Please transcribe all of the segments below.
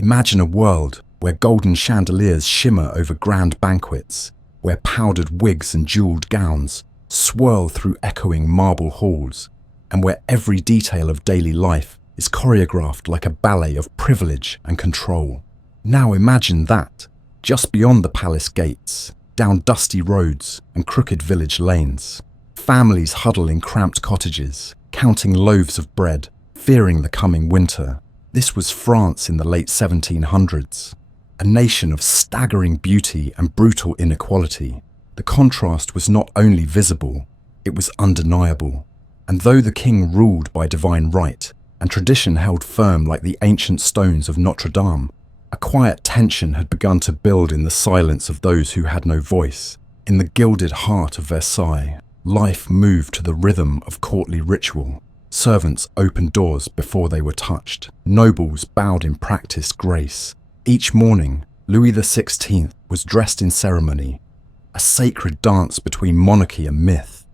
Imagine a world where golden chandeliers shimmer over grand banquets, where powdered wigs and jeweled gowns swirl through echoing marble halls, and where every detail of daily life is choreographed like a ballet of privilege and control. Now imagine that, just beyond the palace gates, down dusty roads and crooked village lanes, families huddle in cramped cottages, counting loaves of bread, fearing the coming winter. This was France in the late 1700s, a nation of staggering beauty and brutal inequality. The contrast was not only visible, it was undeniable. And though the king ruled by divine right, and tradition held firm like the ancient stones of Notre Dame, a quiet tension had begun to build in the silence of those who had no voice. In the gilded heart of Versailles, life moved to the rhythm of courtly ritual. Servants opened doors before they were touched. Nobles bowed in practiced grace. Each morning, Louis XVI was dressed in ceremony, a sacred dance between monarchy and myth.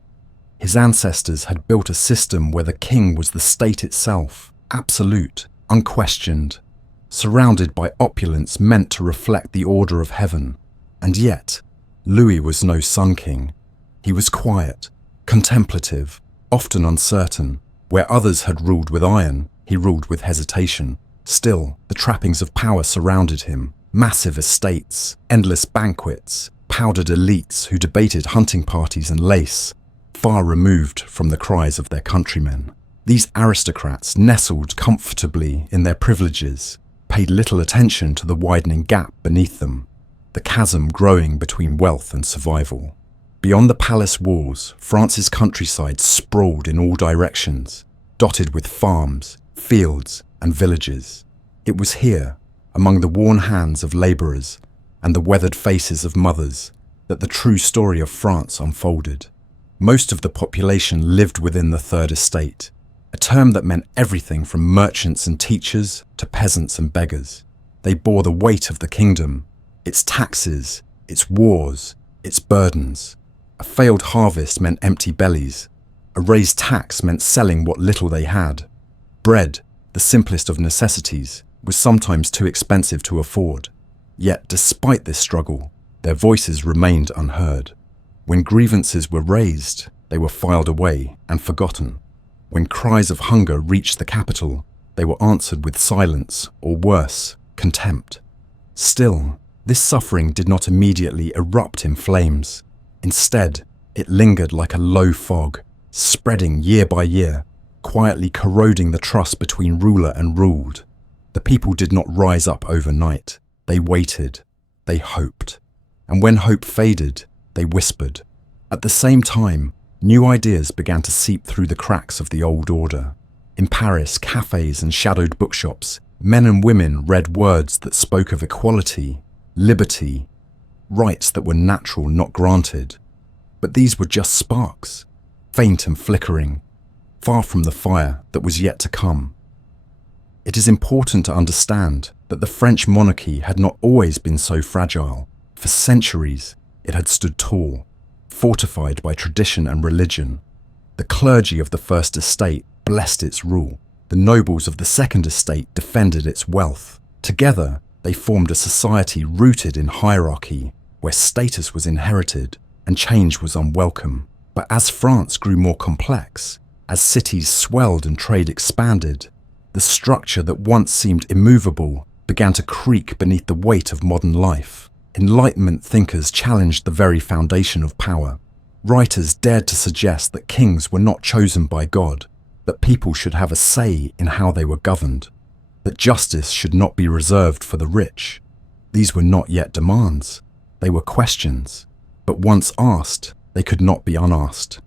His ancestors had built a system where the king was the state itself, absolute, unquestioned, surrounded by opulence meant to reflect the order of heaven. And yet, Louis was no sun king. He was quiet, contemplative, often uncertain. Where others had ruled with iron, he ruled with hesitation. Still, the trappings of power surrounded him. Massive estates, endless banquets, powdered elites who debated hunting parties and lace, far removed from the cries of their countrymen. These aristocrats nestled comfortably in their privileges, paid little attention to the widening gap beneath them, the chasm growing between wealth and survival. Beyond the palace walls, France's countryside sprawled in all directions, dotted with farms, fields, and villages. It was here, among the worn hands of labourers and the weathered faces of mothers, that the true story of France unfolded. Most of the population lived within the Third Estate, a term that meant everything from merchants and teachers to peasants and beggars. They bore the weight of the kingdom, its taxes, its wars, its burdens. A failed harvest meant empty bellies. A raised tax meant selling what little they had. Bread, the simplest of necessities, was sometimes too expensive to afford. Yet, despite this struggle, their voices remained unheard. When grievances were raised, they were filed away and forgotten. When cries of hunger reached the capital, they were answered with silence, or worse, contempt. Still, this suffering did not immediately erupt in flames. Instead, it lingered like a low fog, spreading year by year, quietly corroding the trust between ruler and ruled. The people did not rise up overnight. They waited. They hoped. And when hope faded, they whispered. At the same time, new ideas began to seep through the cracks of the old order. In Paris, cafes and shadowed bookshops, men and women read words that spoke of equality, liberty, rights that were natural, not granted. But these were just sparks, faint and flickering, far from the fire that was yet to come. It is important to understand that the French monarchy had not always been so fragile. For centuries, it had stood tall, fortified by tradition and religion. The clergy of the First Estate blessed its rule. The nobles of the Second Estate defended its wealth. Together, they formed a society rooted in hierarchy, where status was inherited and change was unwelcome. But as France grew more complex, as cities swelled and trade expanded, the structure that once seemed immovable began to creak beneath the weight of modern life. Enlightenment thinkers challenged the very foundation of power. Writers dared to suggest that kings were not chosen by God, that people should have a say in how they were governed, that justice should not be reserved for the rich. These were not yet demands, they were questions, but once asked, they could not be unasked.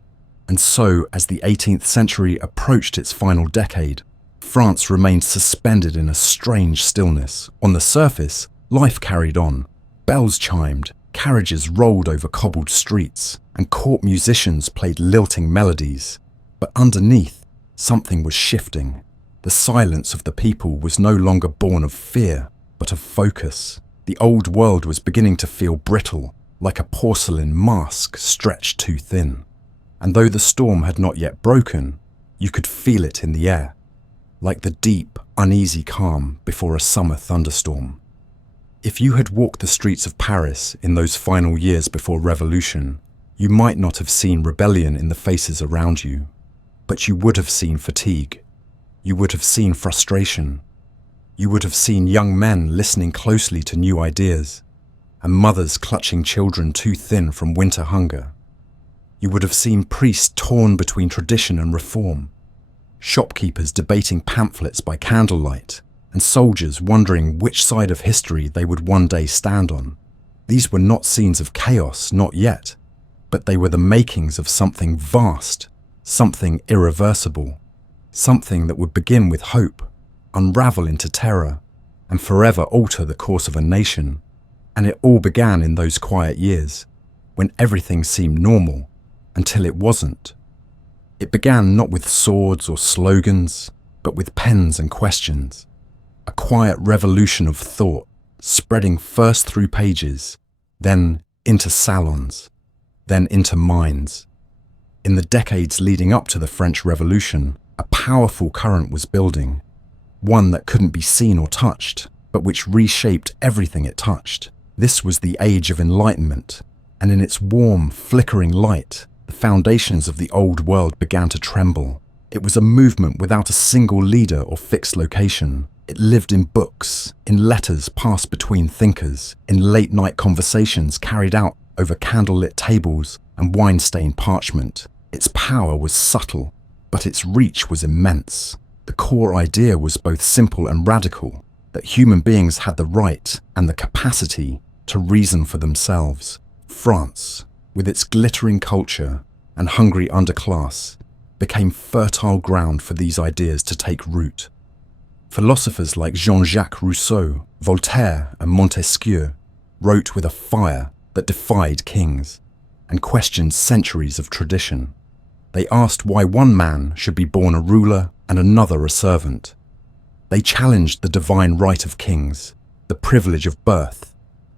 And so, as the 18th century approached its final decade, France remained suspended in a strange stillness. On the surface, life carried on. Bells chimed, carriages rolled over cobbled streets, and court musicians played lilting melodies. But underneath, something was shifting. The silence of the people was no longer born of fear, but of focus. The old world was beginning to feel brittle, like a porcelain mask stretched too thin. And though the storm had not yet broken, you could feel it in the air. like the deep, uneasy calm before a summer thunderstorm. If you had walked the streets of Paris in those final years before revolution, you might not have seen rebellion in the faces around you, but you would have seen fatigue. You would have seen frustration. You would have seen young men listening closely to new ideas, and mothers clutching children too thin from winter hunger. You would have seen priests torn between tradition and reform, shopkeepers debating pamphlets by candlelight, and soldiers wondering which side of history they would one day stand on. These were not scenes of chaos, not yet, but they were the makings of something vast, something irreversible, something that would begin with hope, unravel into terror, and forever alter the course of a nation. And it all began in those quiet years, when everything seemed normal, until it wasn't. It began not with swords or slogans, but with pens and questions. A quiet revolution of thought, spreading first through pages, then into salons, then into minds. In the decades leading up to the French Revolution, a powerful current was building, one that couldn't be seen or touched, but which reshaped everything it touched. This was the age of enlightenment, and in its warm, flickering light, the foundations of the old world began to tremble. It was a movement without a single leader or fixed location. It lived in books, in letters passed between thinkers, in late-night conversations carried out over candlelit tables and wine-stained parchment. Its power was subtle, but its reach was immense. The core idea was both simple and radical, that human beings had the right and the capacity to reason for themselves. France, with its glittering culture and hungry underclass, became fertile ground for these ideas to take root. Philosophers like Jean-Jacques Rousseau, Voltaire, and Montesquieu wrote with a fire that defied kings and questioned centuries of tradition. They asked why one man should be born a ruler and another a servant. They challenged the divine right of kings, the privilege of birth,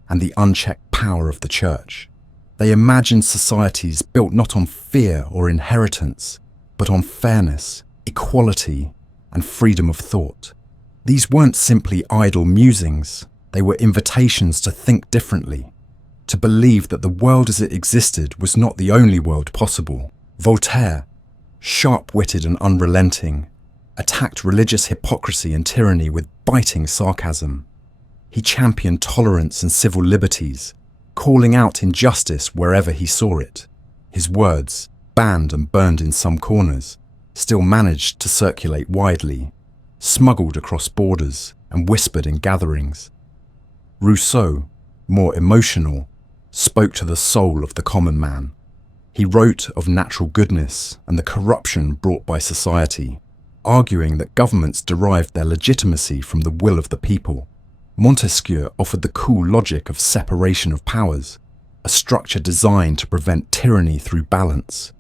and the unchecked power of the church. They imagined societies built not on fear or inheritance, but on fairness, equality, and freedom of thought. These weren't simply idle musings, they were invitations to think differently, to believe that the world as it existed was not the only world possible. Voltaire, sharp-witted and unrelenting, attacked religious hypocrisy and tyranny with biting sarcasm. He championed tolerance and civil liberties, calling out injustice wherever he saw it. His words, banned and burned in some corners, still managed to circulate widely, smuggled across borders and whispered in gatherings. Rousseau, more emotional, spoke to the soul of the common man. He wrote of natural goodness and the corruption brought by society, arguing that governments derived their legitimacy from the will of the people. Montesquieu offered the cool logic of separation of powers, a structure designed to prevent tyranny through balance.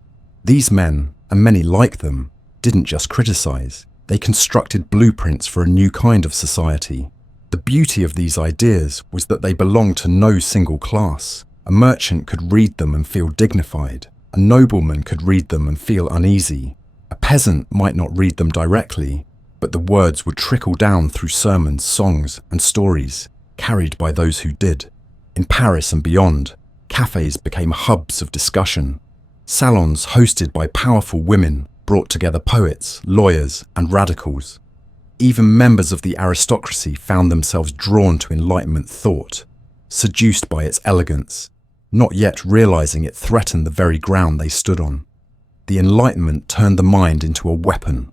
These men, and many like them, didn't just criticize, they constructed blueprints for a new kind of society. The beauty of these ideas was that they belonged to no single class. A merchant could read them and feel dignified. A nobleman could read them and feel uneasy. A peasant might not read them directly, but the words would trickle down through sermons, songs, and stories, carried by those who did. In Paris and beyond, cafes became hubs of discussion. Salons hosted by powerful women brought together poets, lawyers, and radicals. Even members of the aristocracy found themselves drawn to Enlightenment thought, seduced by its elegance, not yet realizing it threatened the very ground they stood on. The Enlightenment turned the mind into a weapon,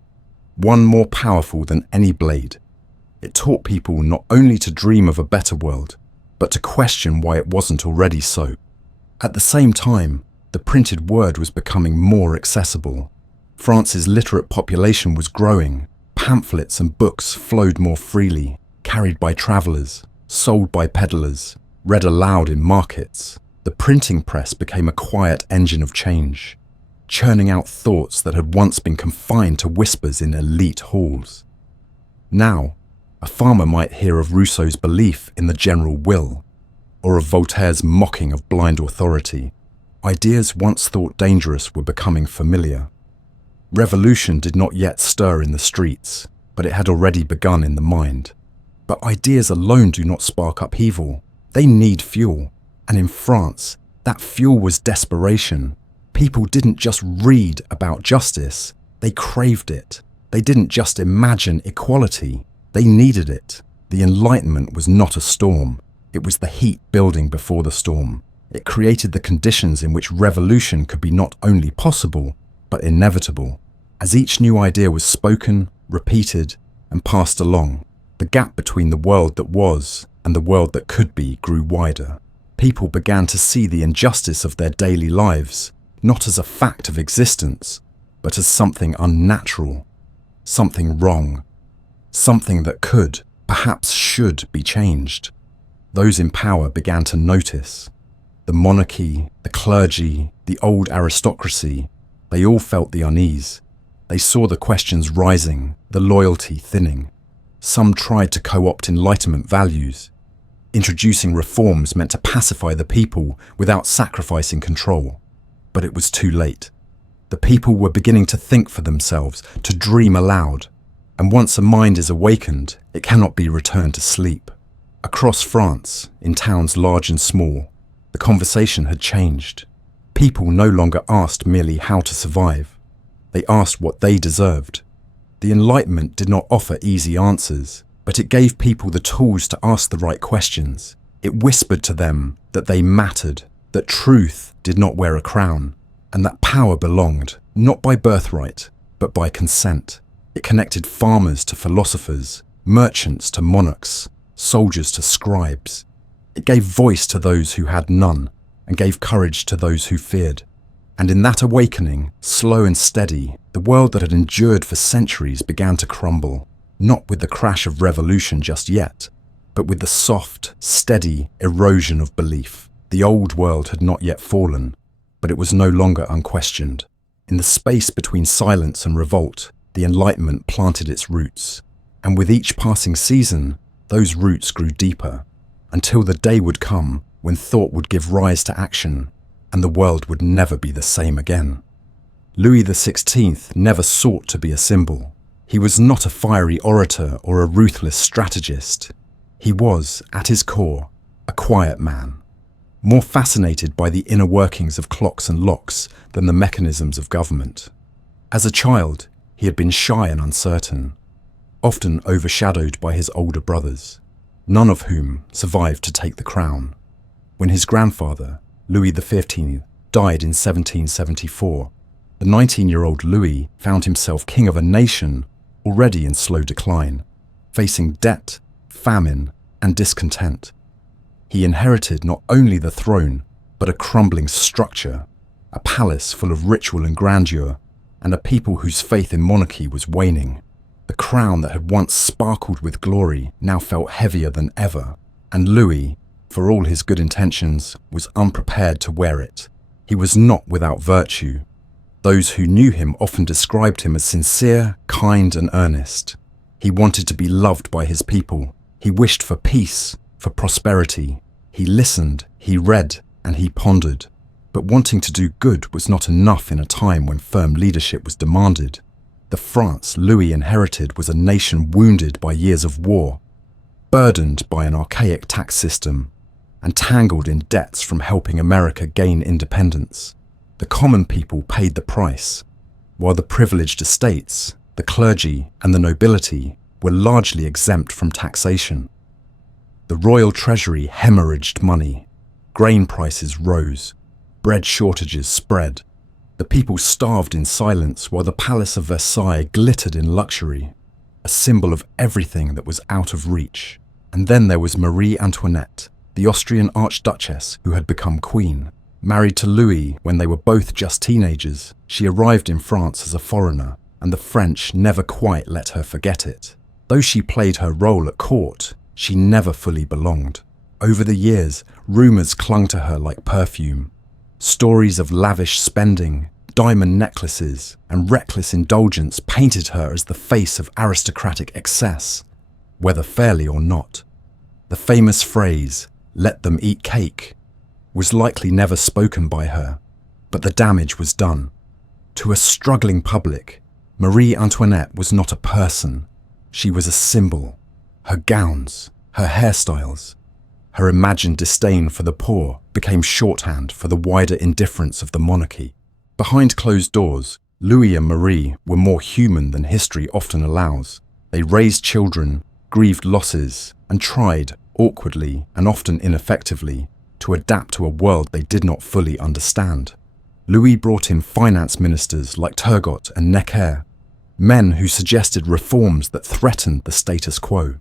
one more powerful than any blade. It taught people not only to dream of a better world, but to question why it wasn't already so. At the same time, the printed word was becoming more accessible. France's literate population was growing. Pamphlets and books flowed more freely, carried by travelers, sold by peddlers, read aloud in markets. The printing press became a quiet engine of change, churning out thoughts that had once been confined to whispers in elite halls. Now, a farmer might hear of Rousseau's belief in the general will, or of Voltaire's mocking of blind authority. Ideas once thought dangerous were becoming familiar. Revolution did not yet stir in the streets, but it had already begun in the mind. But ideas alone do not spark upheaval. They need fuel. And in France, that fuel was desperation. People didn't just read about justice, they craved it. They didn't just imagine equality, they needed it. The Enlightenment was not a storm. It was the heat building before the storm. It created the conditions in which revolution could be not only possible, but inevitable. As each new idea was spoken, repeated, and passed along, the gap between the world that was and the world that could be grew wider. People began to see the injustice of their daily lives, not as a fact of existence, but as something unnatural, something wrong, something that could, perhaps should, be changed. Those in power began to notice. The monarchy, the clergy, the old aristocracy, they all felt the unease. They saw the questions rising, the loyalty thinning. Some tried to co-opt Enlightenment values. Introducing reforms meant to pacify the people without sacrificing control. But it was too late. The people were beginning to think for themselves, to dream aloud. And once a mind is awakened, it cannot be returned to sleep. Across France, in towns large and small, the conversation had changed. People no longer asked merely how to survive. They asked what they deserved. The Enlightenment did not offer easy answers, but it gave people the tools to ask the right questions. It whispered to them that they mattered, that truth did not wear a crown, and that power belonged, not by birthright, but by consent. It connected farmers to philosophers, merchants to monarchs, soldiers to scribes. It gave voice to those who had none, and gave courage to those who feared. And in that awakening, slow and steady, the world that had endured for centuries began to crumble, not with the crash of revolution just yet, but with the soft, steady erosion of belief. The old world had not yet fallen, but it was no longer unquestioned. In the space between silence and revolt, the Enlightenment planted its roots, and with each passing season, those roots grew deeper, until the day would come when thought would give rise to action, and the world would never be the same again. Louis XVI never sought to be a symbol. He was not a fiery orator or a ruthless strategist. He was, at his core, a quiet man, more fascinated by the inner workings of clocks and locks than the mechanisms of government. As a child, he had been shy and uncertain, often overshadowed by his older brothers, none of whom survived to take the crown. When his grandfather, Louis XV, died in 1774, the 19-year-old Louis found himself king of a nation already in slow decline, facing debt, famine, and discontent. He inherited not only the throne, but a crumbling structure, a palace full of ritual and grandeur, and a people whose faith in monarchy was waning. The crown that had once sparkled with glory now felt heavier than ever, and Louis, for all his good intentions, was unprepared to wear it. He was not without virtue. Those who knew him often described him as sincere, kind, and earnest. He wanted to be loved by his people. He wished for peace, for prosperity. He listened, he read, and he pondered. But wanting to do good was not enough in a time when firm leadership was demanded. The France Louis inherited was a nation wounded by years of war, burdened by an archaic tax system, and tangled in debts from helping America gain independence. The common people paid the price, while the privileged estates, the clergy, and the nobility were largely exempt from taxation. The royal treasury hemorrhaged money, grain prices rose, bread shortages spread. The people starved in silence while the Palace of Versailles glittered in luxury, a symbol of everything that was out of reach. And then there was Marie Antoinette, the Austrian Archduchess who had become queen. Married to Louis when they were both just teenagers, she arrived in France as a foreigner, and the French never quite let her forget it. Though she played her role at court, she never fully belonged. Over the years, rumours clung to her like perfume. Stories of lavish spending, diamond necklaces, and reckless indulgence painted her as the face of aristocratic excess, whether fairly or not. The famous phrase, "Let them eat cake," was likely never spoken by her, but the damage was done. To a struggling public, Marie Antoinette was not a person. She was a symbol. Her gowns, her hairstyles, her imagined disdain for the poor became shorthand for the wider indifference of the monarchy. Behind closed doors, Louis and Marie were more human than history often allows. They raised children, grieved losses, and tried, awkwardly and often ineffectively, to adapt to a world they did not fully understand. Louis brought in finance ministers like Turgot and Necker, men who suggested reforms that threatened the status quo.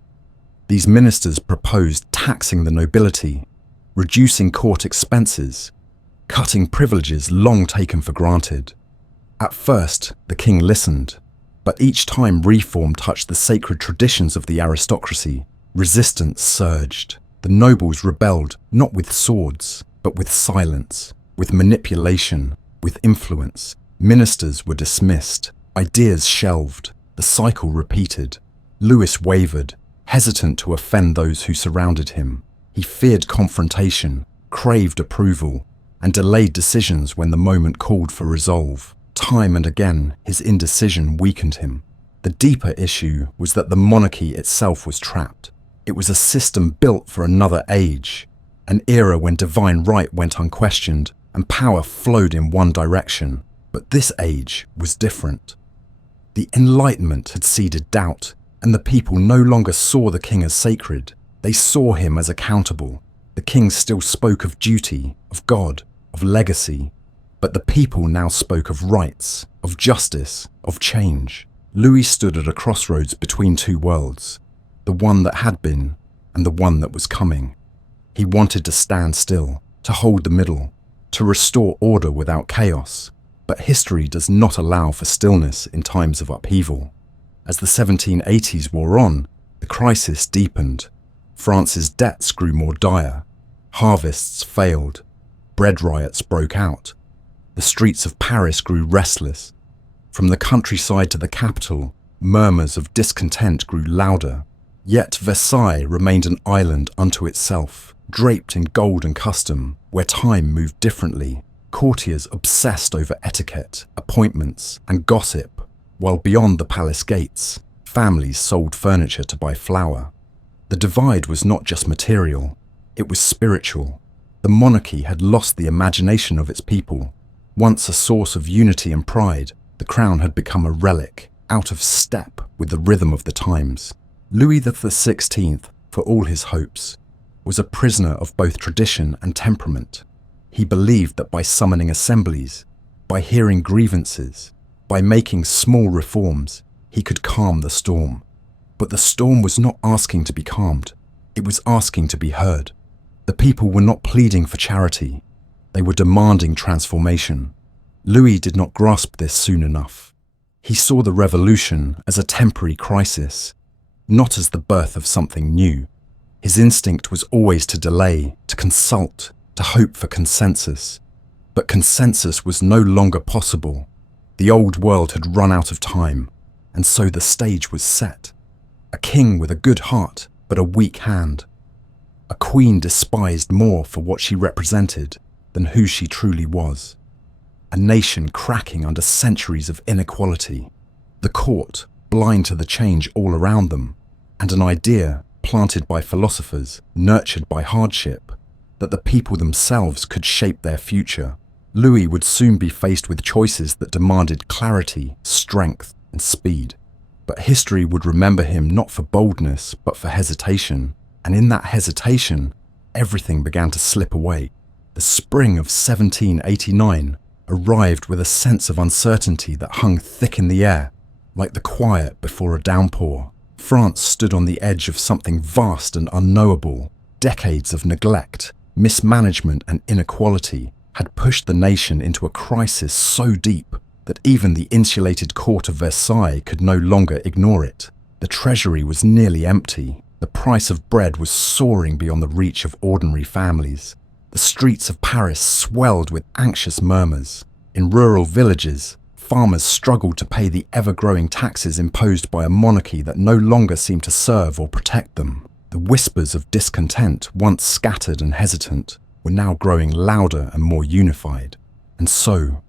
These ministers proposed taxing the nobility, reducing court expenses, cutting privileges long taken for granted. At first, the king listened, but each time reform touched the sacred traditions of the aristocracy, resistance surged. The nobles rebelled not with swords, but with silence, with manipulation, with influence. Ministers were dismissed, ideas shelved, the cycle repeated. Louis wavered, hesitant to offend those who surrounded him. He feared confrontation, craved approval, and delayed decisions when the moment called for resolve. Time and again, his indecision weakened him. The deeper issue was that the monarchy itself was trapped. It was a system built for another age, an era when divine right went unquestioned and power flowed in one direction. But this age was different. The Enlightenment had seeded doubt, and the people no longer saw the king as sacred. They saw him as accountable. The king still spoke of duty, of God, of legacy, but the people now spoke of rights, of justice, of change. Louis stood at a crossroads between two worlds, the one that had been and the one that was coming. He wanted to stand still, to hold the middle, to restore order without chaos. But history does not allow for stillness in times of upheaval. As the 1780s wore on, the crisis deepened. France's debts grew more dire. Harvests failed. Bread riots broke out. The streets of Paris grew restless. From the countryside to the capital, murmurs of discontent grew louder. Yet Versailles remained an island unto itself, draped in gold and custom, where time moved differently. Courtiers obsessed over etiquette, appointments, and gossip, while beyond the palace gates, families sold furniture to buy flour. The divide was not just material, it was spiritual. The monarchy had lost the imagination of its people. Once a source of unity and pride, the crown had become a relic, out of step with the rhythm of the times. Louis XVI, for all his hopes, was a prisoner of both tradition and temperament. He believed that by summoning assemblies, by hearing grievances, by making small reforms, he could calm the storm. But the storm was not asking to be calmed, it was asking to be heard. The people were not pleading for charity, they were demanding transformation. Louis did not grasp this soon enough. He saw the revolution as a temporary crisis, not as the birth of something new. His instinct was always to delay, to consult, to hope for consensus. But consensus was no longer possible. The old world had run out of time, and so the stage was set. A king with a good heart, but a weak hand. A queen despised more for what she represented than who she truly was. A nation cracking under centuries of inequality. The court, blind to the change all around them, and an idea planted by philosophers, nurtured by hardship, that the people themselves could shape their future. Louis would soon be faced with choices that demanded clarity, strength, and speed. But history would remember him not for boldness, but for hesitation. And in that hesitation, everything began to slip away. The spring of 1789 arrived with a sense of uncertainty that hung thick in the air, like the quiet before a downpour. France stood on the edge of something vast and unknowable. Decades of neglect, mismanagement, and inequality had pushed the nation into a crisis so deep that even the insulated court of Versailles could no longer ignore it. The treasury was nearly empty. The price of bread was soaring beyond the reach of ordinary families. The streets of Paris swelled with anxious murmurs. In rural villages, farmers struggled to pay the ever-growing taxes imposed by a monarchy that no longer seemed to serve or protect them. The whispers of discontent, once scattered and hesitant, were now growing louder and more unified. And so,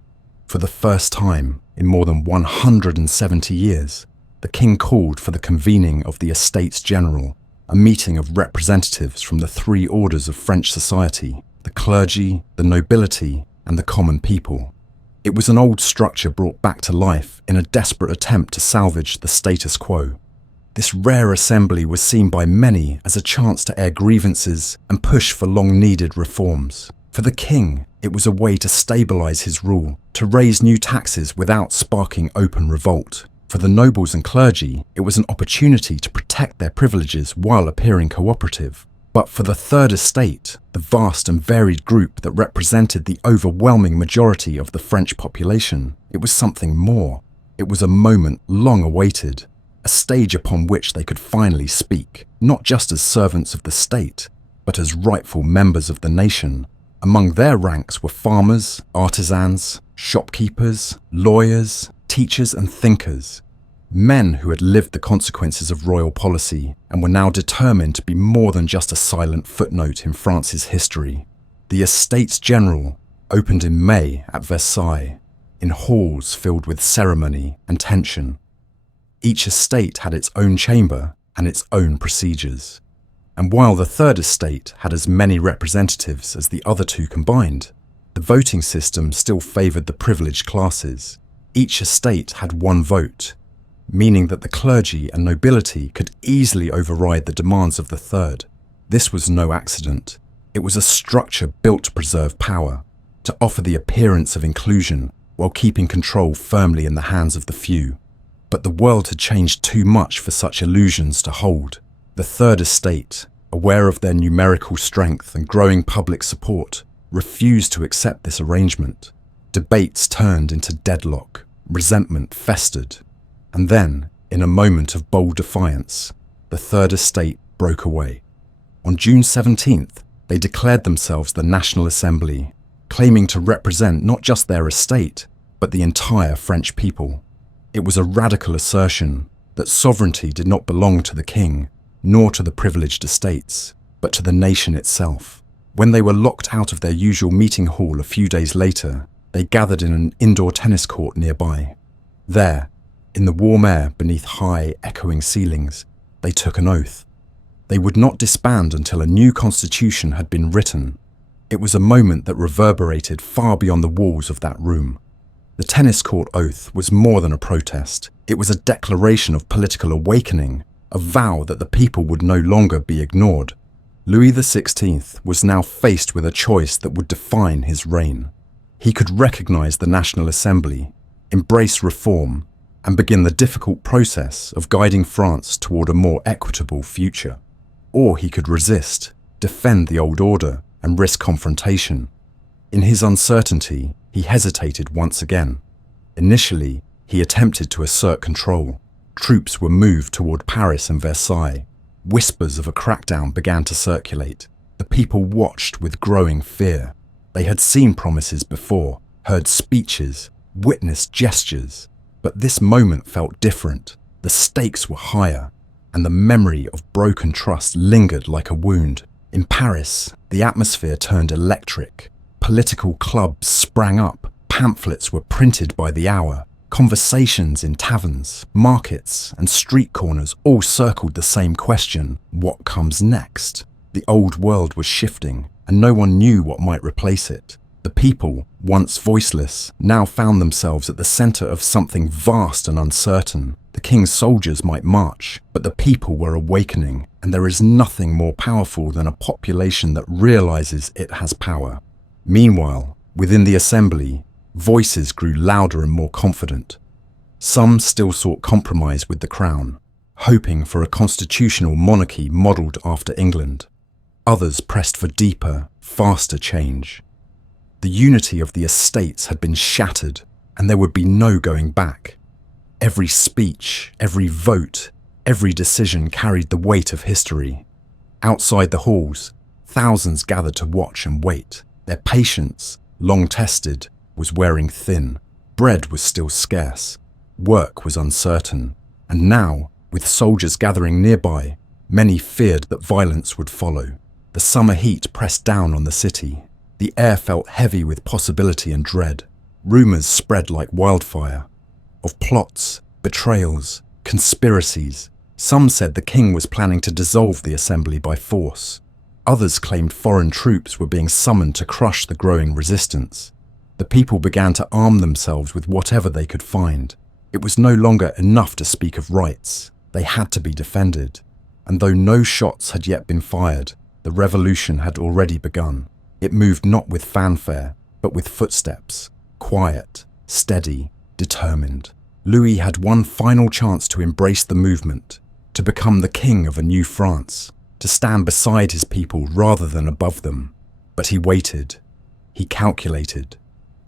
for the first time in more than 170 years, the king called for the convening of the Estates General, a meeting of representatives from the three orders of French society: the clergy, the nobility, and the common people. It was an old structure brought back to life in a desperate attempt to salvage the status quo. This rare assembly was seen by many as a chance to air grievances and push for long-needed reforms. For the king, it was a way to stabilize his rule, to raise new taxes without sparking open revolt. For the nobles and clergy, it was an opportunity to protect their privileges while appearing cooperative. But for the Third Estate, the vast and varied group that represented the overwhelming majority of the French population, it was something more. It was a moment long awaited, a stage upon which they could finally speak, not just as servants of the state, but as rightful members of the nation. Among their ranks were farmers, artisans, shopkeepers, lawyers, teachers and thinkers. Men who had lived the consequences of royal policy and were now determined to be more than just a silent footnote in France's history. The Estates General opened in May at Versailles, in halls filled with ceremony and tension. Each estate had its own chamber and its own procedures. And while the Third Estate had as many representatives as the other two combined, the voting system still favoured the privileged classes. Each estate had one vote, meaning that the clergy and nobility could easily override the demands of the Third. This was no accident. It was a structure built to preserve power, to offer the appearance of inclusion while keeping control firmly in the hands of the few. But the world had changed too much for such illusions to hold. The Third Estate, aware of their numerical strength and growing public support, refused to accept this arrangement. Debates turned into deadlock, resentment festered, and then, in a moment of bold defiance, the Third Estate broke away. On June 17th, they declared themselves the National Assembly, claiming to represent not just their estate, but the entire French people. It was a radical assertion that sovereignty did not belong to the king, nor to the privileged estates, but to the nation itself. When they were locked out of their usual meeting hall a few days later, they gathered in an indoor tennis court nearby. There, in the warm air beneath high, echoing ceilings, they took an oath. They would not disband until a new constitution had been written. It was a moment that reverberated far beyond the walls of that room. The tennis court oath was more than a protest. It was a declaration of political awakening, a vow that the people would no longer be ignored. Louis XVI was now faced with a choice that would define his reign. He could recognize the National Assembly, embrace reform, and begin the difficult process of guiding France toward a more equitable future. Or he could resist, defend the old order, and risk confrontation. In his uncertainty, he hesitated once again. Initially, he attempted to assert control. Troops were moved toward Paris and Versailles. Whispers of a crackdown began to circulate. The people watched with growing fear. They had seen promises before, heard speeches, witnessed gestures. But this moment felt different. The stakes were higher, and the memory of broken trust lingered like a wound. In Paris, the atmosphere turned electric. Political clubs sprang up. Pamphlets were printed by the hour. Conversations in taverns, markets, and street corners all circled the same question: what comes next? The old world was shifting, and no one knew what might replace it. The people, once voiceless, now found themselves at the center of something vast and uncertain. The king's soldiers might march, but the people were awakening, and there is nothing more powerful than a population that realizes it has power. Meanwhile, within the assembly, voices grew louder and more confident. Some still sought compromise with the crown, hoping for a constitutional monarchy modelled after England. Others pressed for deeper, faster change. The unity of the estates had been shattered, and there would be no going back. Every speech, every vote, every decision carried the weight of history. Outside the halls, thousands gathered to watch and wait. Their patience, long tested, was wearing thin. Bread was still scarce. Work was uncertain. And now, with soldiers gathering nearby, many feared that violence would follow. The summer heat pressed down on the city. The air felt heavy with possibility and dread. Rumours spread like wildfire, of plots, betrayals, conspiracies. Some said the king was planning to dissolve the assembly by force. Others claimed foreign troops were being summoned to crush the growing resistance. The people began to arm themselves with whatever they could find. It was no longer enough to speak of rights. They had to be defended. And though no shots had yet been fired, the revolution had already begun. It moved not with fanfare, but with footsteps, quiet, steady, determined. Louis had one final chance to embrace the movement, to become the king of a new France, to stand beside his people rather than above them. But he waited. He calculated.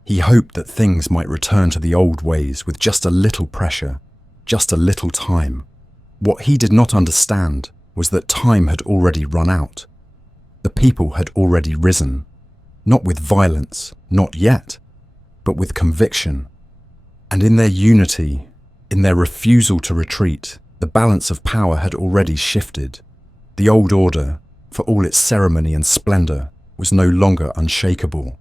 He hoped that things might return to the old ways with just a little pressure, just a little time. What he did not understand was that time had already run out. The people had already risen, not with violence, not yet, but with conviction. And in their unity, in their refusal to retreat, the balance of power had already shifted. The old order, for all its ceremony and splendor, was no longer unshakable.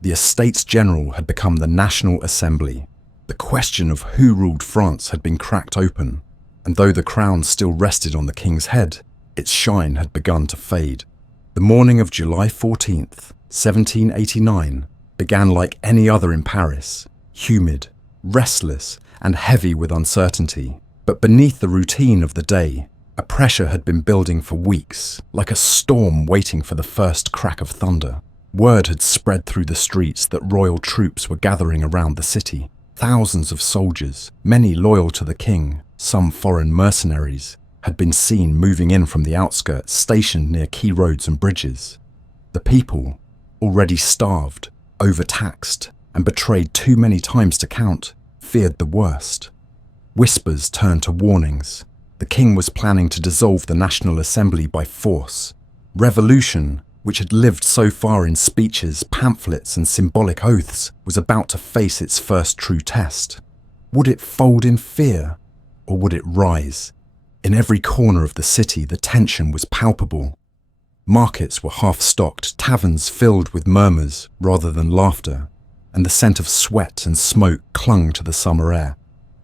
The Estates General had become the National Assembly. The question of who ruled France had been cracked open, and though the crown still rested on the king's head, its shine had begun to fade. The morning of July 14th, 1789, began like any other in Paris, humid, restless, and heavy with uncertainty. But beneath the routine of the day, a pressure had been building for weeks, like a storm waiting for the first crack of thunder. Word had spread through the streets that royal troops were gathering around the city. Thousands of soldiers, many loyal to the king, some foreign mercenaries, had been seen moving in from the outskirts, stationed near key roads and bridges. The people, already starved, overtaxed, and betrayed too many times to count, feared the worst. Whispers turned to warnings. The king was planning to dissolve the National Assembly by force. Revolution, which had lived so far in speeches, pamphlets, and symbolic oaths, was about to face its first true test. Would it fold in fear, or would it rise? In every corner of the city, the tension was palpable. Markets were half-stocked, taverns filled with murmurs rather than laughter, and the scent of sweat and smoke clung to the summer air.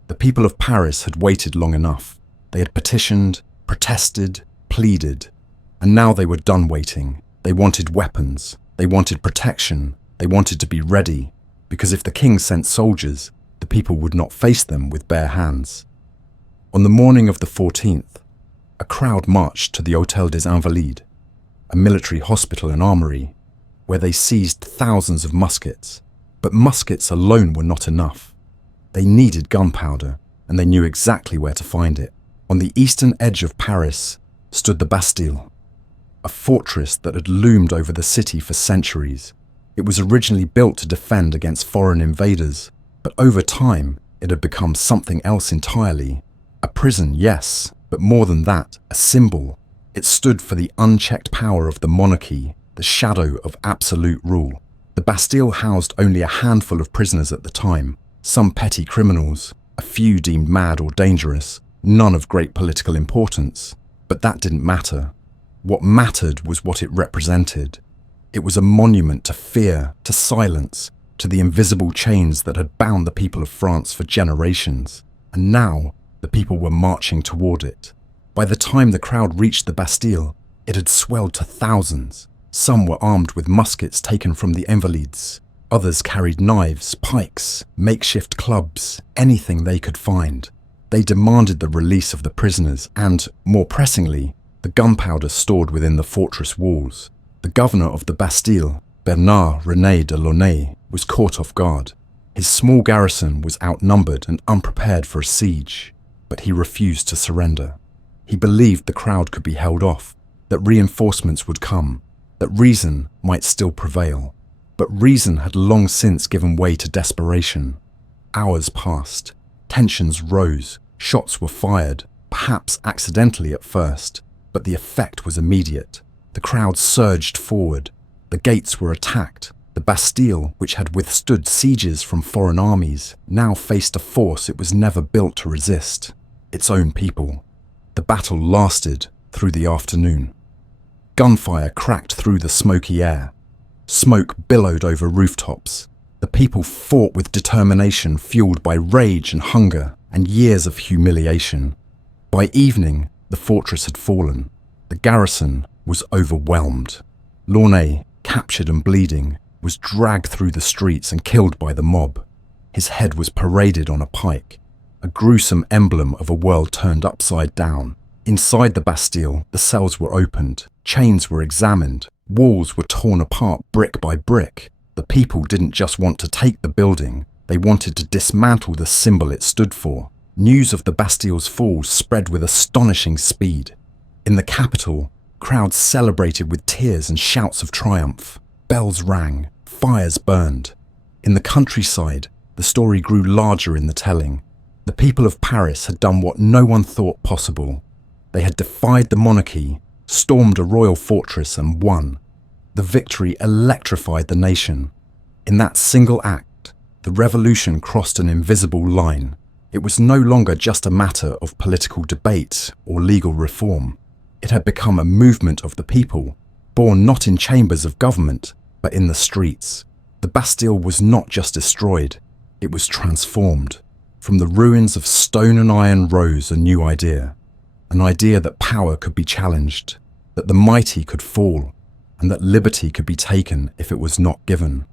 The people of Paris had waited long enough. They had petitioned, protested, pleaded, and now they were done waiting. They wanted weapons, they wanted protection, they wanted to be ready, because if the king sent soldiers, the people would not face them with bare hands. On the morning of the 14th, a crowd marched to the Hôtel des Invalides, a military hospital and armory, where they seized thousands of muskets. But muskets alone were not enough. They needed gunpowder, and they knew exactly where to find it. On the eastern edge of Paris stood the Bastille, a fortress that had loomed over the city for centuries. It was originally built to defend against foreign invaders, but over time it had become something else entirely. A prison, yes, but more than that, a symbol. It stood for the unchecked power of the monarchy, the shadow of absolute rule. The Bastille housed only a handful of prisoners at the time, some petty criminals, a few deemed mad or dangerous, none of great political importance. But that didn't matter. What mattered was what it represented. It was a monument to fear, to silence, to the invisible chains that had bound the people of France for generations. And now, the people were marching toward it. By the time the crowd reached the Bastille, it had swelled to thousands. Some were armed with muskets taken from the Invalides. Others carried knives, pikes, makeshift clubs, anything they could find. They demanded the release of the prisoners and, more pressingly, the gunpowder stored within the fortress walls. The governor of the Bastille, Bernard René de Launay, was caught off guard. His small garrison was outnumbered and unprepared for a siege, but he refused to surrender. He believed the crowd could be held off, that reinforcements would come, that reason might still prevail. But reason had long since given way to desperation. Hours passed. Tensions rose. Shots were fired, perhaps accidentally at first, but the effect was immediate. The crowd surged forward. The gates were attacked. The Bastille, which had withstood sieges from foreign armies, now faced a force it was never built to resist: its own people. The battle lasted through the afternoon. Gunfire cracked through the smoky air. Smoke billowed over rooftops. The people fought with determination fueled by rage and hunger, and years of humiliation. By evening, the fortress had fallen. The garrison was overwhelmed. Launay, captured and bleeding, was dragged through the streets and killed by the mob. His head was paraded on a pike, a gruesome emblem of a world turned upside down. Inside the Bastille, the cells were opened, chains were examined, walls were torn apart brick by brick. The people didn't just want to take the building, they wanted to dismantle the symbol it stood for. News of the Bastille's fall spread with astonishing speed. In the capital, crowds celebrated with tears and shouts of triumph. Bells rang, fires burned. In the countryside, the story grew larger in the telling. The people of Paris had done what no one thought possible. They had defied the monarchy, stormed a royal fortress and won. The victory electrified the nation. In that single act, the revolution crossed an invisible line. It was no longer just a matter of political debate or legal reform. It had become a movement of the people, born not in chambers of government, but in the streets. The Bastille was not just destroyed, it was transformed. From the ruins of stone and iron rose a new idea. An idea that power could be challenged, that the mighty could fall, and that liberty could be taken if it was not given.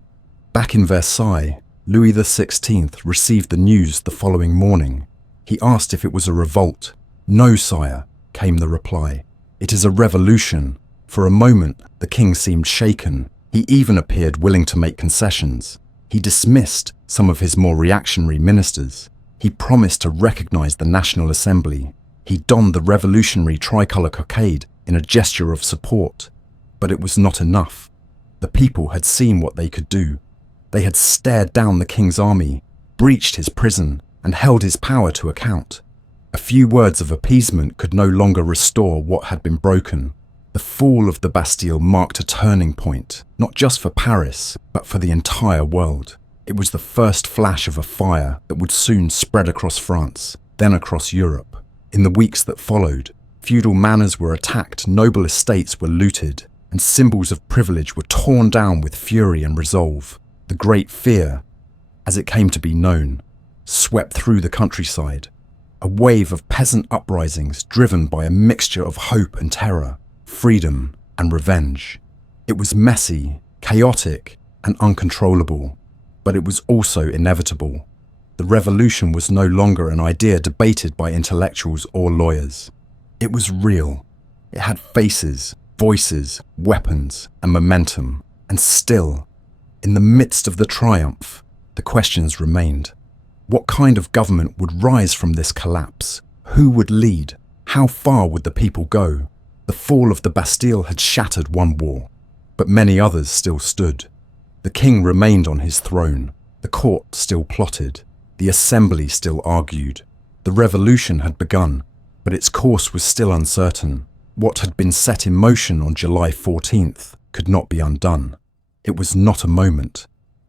Back in Versailles, Louis XVI received the news the following morning. He asked if it was a revolt. "No, sire," came the reply. "It is a revolution." For a moment, the king seemed shaken. He even appeared willing to make concessions. He dismissed some of his more reactionary ministers. He promised to recognize the National Assembly. He donned the revolutionary tricolour cockade in a gesture of support. But it was not enough. The people had seen what they could do. They had stared down the king's army, breached his prison, and held his power to account. A few words of appeasement could no longer restore what had been broken. The fall of the Bastille marked a turning point, not just for Paris, but for the entire world. It was the first flash of a fire that would soon spread across France, then across Europe. In the weeks that followed, feudal manors were attacked, noble estates were looted, and symbols of privilege were torn down with fury and resolve. The Great Fear, as it came to be known, swept through the countryside, a wave of peasant uprisings driven by a mixture of hope and terror, freedom and revenge. It was messy, chaotic, and uncontrollable, but it was also inevitable. The revolution was no longer an idea debated by intellectuals or lawyers. It was real. It had faces, voices, weapons, and momentum. And still, in the midst of the triumph, the questions remained. What kind of government would rise from this collapse? Who would lead? How far would the people go? The fall of the Bastille had shattered one wall, but many others still stood. The king remained on his throne. The court still plotted. The assembly still argued. The revolution had begun, but its course was still uncertain. What had been set in motion on July 14th could not be undone. It was not a moment.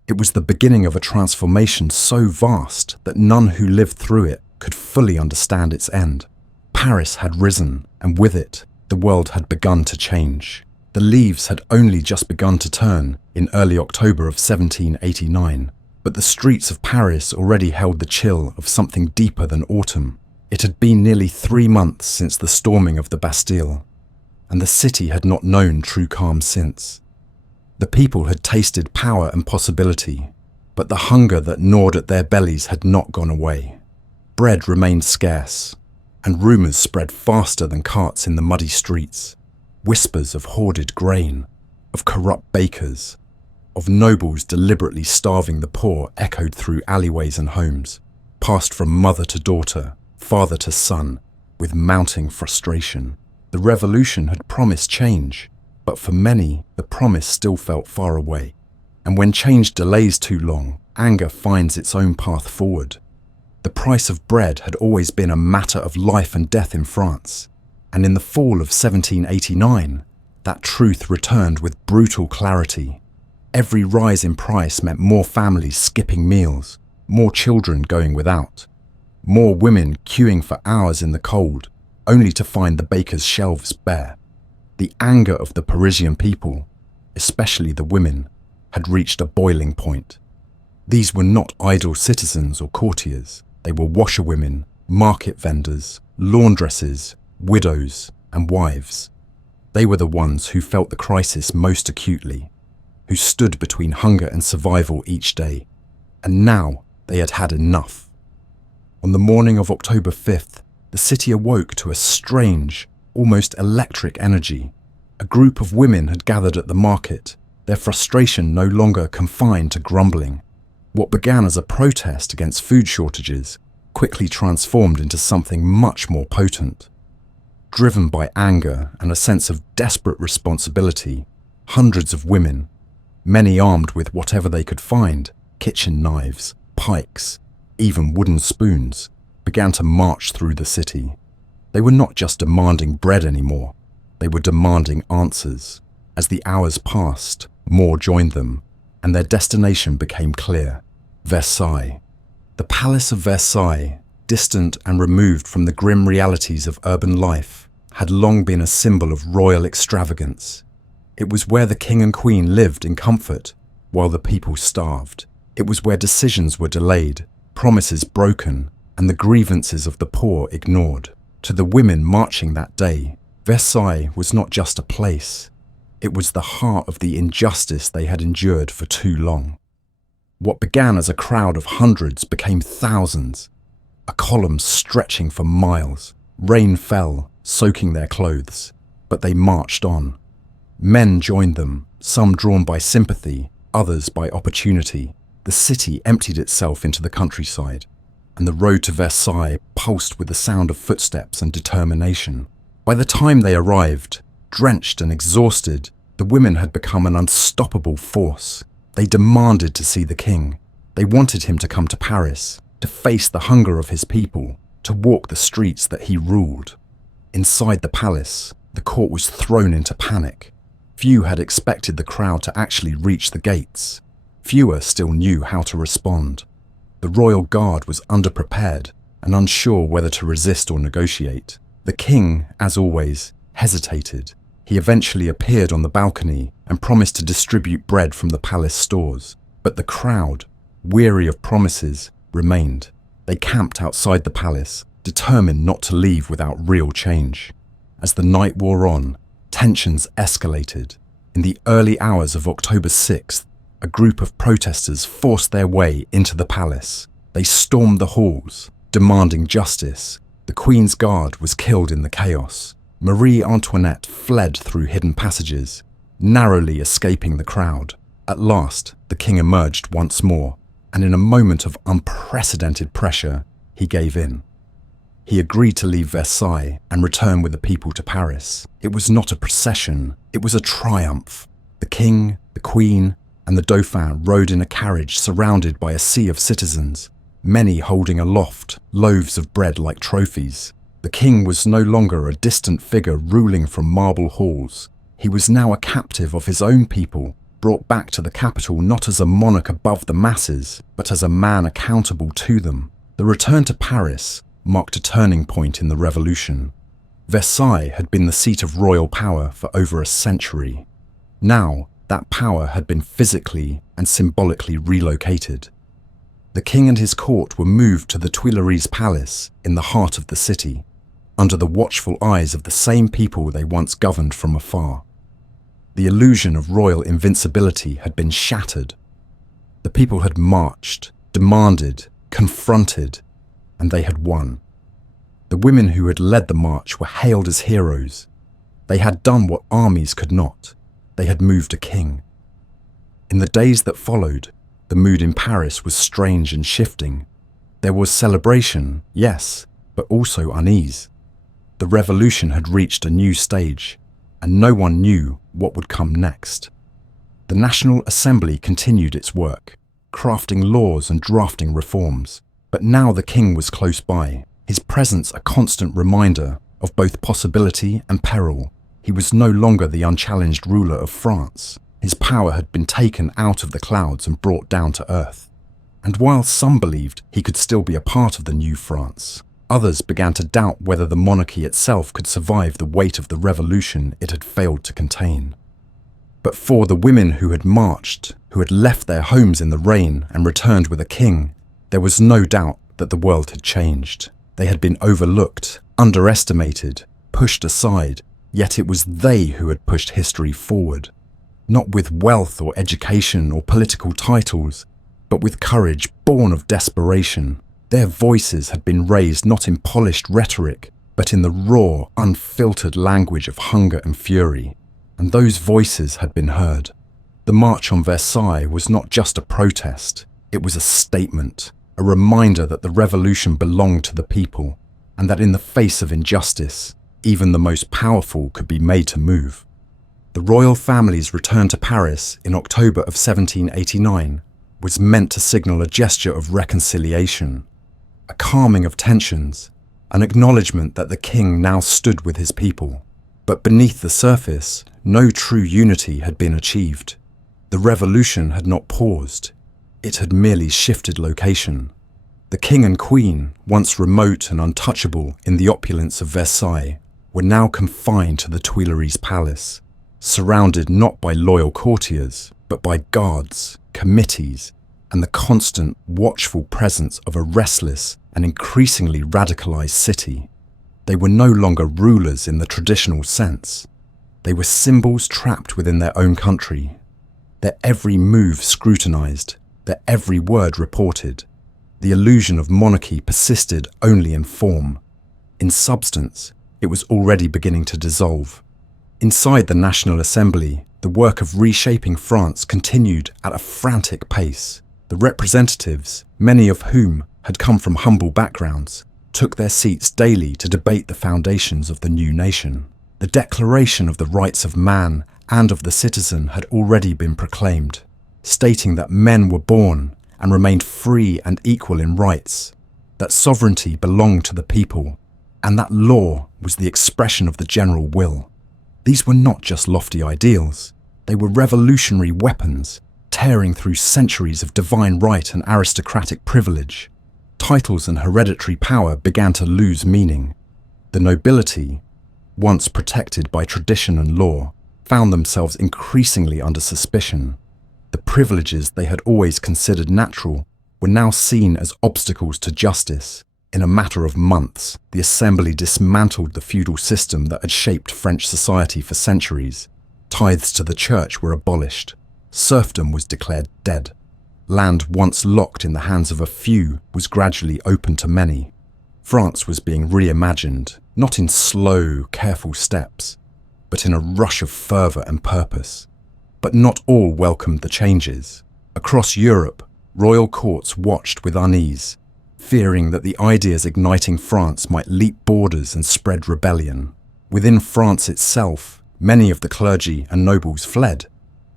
It was the beginning of a transformation so vast that none who lived through it could fully understand its end. Paris had risen, and with it, the world had begun to change. The leaves had only just begun to turn in early October of 1789, but the streets of Paris already held the chill of something deeper than autumn. It had been nearly 3 months since the storming of the Bastille, and the city had not known true calm since. The people had tasted power and possibility, but the hunger that gnawed at their bellies had not gone away. Bread remained scarce, and rumours spread faster than carts in the muddy streets. Whispers of hoarded grain, of corrupt bakers, of nobles deliberately starving the poor echoed through alleyways and homes, passed from mother to daughter, father to son, with mounting frustration. The revolution had promised change, but for many, the promise still felt far away. And when change delays too long, anger finds its own path forward. The price of bread had always been a matter of life and death in France, and in the fall of 1789, that truth returned with brutal clarity. Every rise in price meant more families skipping meals, more children going without, more women queuing for hours in the cold, only to find the baker's shelves bare. The anger of the Parisian people, especially the women, had reached a boiling point. These were not idle citizens or courtiers. They were washerwomen, market vendors, laundresses, widows, and wives. They were the ones who felt the crisis most acutely, who stood between hunger and survival each day. And now they had had enough. On the morning of October 5th, the city awoke to a strange, almost electric energy. A group of women had gathered at the market, their frustration no longer confined to grumbling. What began as a protest against food shortages quickly transformed into something much more potent. Driven by anger and a sense of desperate responsibility, hundreds of women, many armed with whatever they could find, kitchen knives, pikes, even wooden spoons, began to march through the city. They were not just demanding bread anymore, they were demanding answers. As the hours passed, more joined them, and their destination became clear: Versailles. The Palace of Versailles, distant and removed from the grim realities of urban life, had long been a symbol of royal extravagance. It was where the king and queen lived in comfort, while the people starved. It was where decisions were delayed, promises broken, and the grievances of the poor ignored. To the women marching that day, Versailles was not just a place. It was the heart of the injustice they had endured for too long. What began as a crowd of hundreds became thousands, a column stretching for miles. Rain fell, soaking their clothes, but they marched on. Men joined them, some drawn by sympathy, others by opportunity. The city emptied itself into the countryside, and the road to Versailles pulsed with the sound of footsteps and determination. By the time they arrived, drenched and exhausted, the women had become an unstoppable force. They demanded to see the king. They wanted him to come to Paris, to face the hunger of his people, to walk the streets that he ruled. Inside the palace, the court was thrown into panic. Few had expected the crowd to actually reach the gates. Fewer still knew how to respond. The royal guard was underprepared and unsure whether to resist or negotiate. The king, as always, hesitated. He eventually appeared on the balcony and promised to distribute bread from the palace stores. But the crowd, weary of promises, remained. They camped outside the palace, determined not to leave without real change. As the night wore on, tensions escalated. In the early hours of October 6th, a group of protesters forced their way into the palace. They stormed the halls, demanding justice. The Queen's Guard was killed in the chaos. Marie Antoinette fled through hidden passages, narrowly escaping the crowd. At last, the king emerged once more, and in a moment of unprecedented pressure, he gave in. He agreed to leave Versailles and return with the people to Paris. It was not a procession, it was a triumph. The king, the queen, and the Dauphin rode in a carriage surrounded by a sea of citizens, many holding aloft loaves of bread like trophies. The king was no longer a distant figure ruling from marble halls. He was now a captive of his own people, brought back to the capital not as a monarch above the masses, but as a man accountable to them. The return to Paris marked a turning point in the revolution. Versailles had been the seat of royal power for over a century. Now, that power had been physically and symbolically relocated. The king and his court were moved to the Tuileries Palace in the heart of the city, under the watchful eyes of the same people they once governed from afar. The illusion of royal invincibility had been shattered. The people had marched, demanded, confronted, and they had won. The women who had led the march were hailed as heroes. They had done what armies could not. They had moved a king. In the days that followed, the mood in Paris was strange and shifting. There was celebration, yes, but also unease. The revolution had reached a new stage, and no one knew what would come next. The National Assembly continued its work, crafting laws and drafting reforms. But now the king was close by, his presence a constant reminder of both possibility and peril. He was no longer the unchallenged ruler of France. His power had been taken out of the clouds and brought down to earth. And while some believed he could still be a part of the new France, others began to doubt whether the monarchy itself could survive the weight of the revolution it had failed to contain. But for the women who had marched, who had left their homes in the rain and returned with a king, there was no doubt that the world had changed. They had been overlooked, underestimated, pushed aside, yet it was they who had pushed history forward. Not with wealth or education or political titles, but with courage born of desperation. Their voices had been raised not in polished rhetoric, but in the raw, unfiltered language of hunger and fury. And those voices had been heard. The March on Versailles was not just a protest, it was a statement, a reminder that the revolution belonged to the people, and that in the face of injustice, even the most powerful could be made to move. The royal family's return to Paris in October of 1789 was meant to signal a gesture of reconciliation, a calming of tensions, an acknowledgement that the king now stood with his people. But beneath the surface, no true unity had been achieved. The revolution had not paused. It had merely shifted location. The king and queen, once remote and untouchable in the opulence of Versailles, were now confined to the Tuileries Palace, surrounded not by loyal courtiers, but by guards, committees, and the constant, watchful presence of a restless and increasingly radicalized city. They were no longer rulers in the traditional sense. They were symbols trapped within their own country, their every move scrutinized, their every word reported. The illusion of monarchy persisted only in form. In substance, it was already beginning to dissolve. Inside the National Assembly, the work of reshaping France continued at a frantic pace. The representatives, many of whom had come from humble backgrounds, took their seats daily to debate the foundations of the new nation. The Declaration of the Rights of Man and of the Citizen had already been proclaimed, stating that men were born and remained free and equal in rights, that sovereignty belonged to the people, and that law was the expression of the general will. These were not just lofty ideals, they were revolutionary weapons, tearing through centuries of divine right and aristocratic privilege. Titles and hereditary power began to lose meaning. The nobility, once protected by tradition and law, found themselves increasingly under suspicion. The privileges they had always considered natural were now seen as obstacles to justice. In a matter of months, the Assembly dismantled the feudal system that had shaped French society for centuries. Tithes to the church were abolished. Serfdom was declared dead. Land once locked in the hands of a few was gradually open to many. France was being reimagined, not in slow, careful steps, but in a rush of fervour and purpose. But not all welcomed the changes. Across Europe, royal courts watched with unease, fearing that the ideas igniting France might leap borders and spread rebellion. Within France itself, many of the clergy and nobles fled,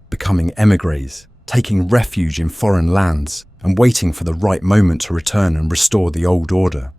becoming émigrés, taking refuge in foreign lands and waiting for the right moment to return and restore the old order.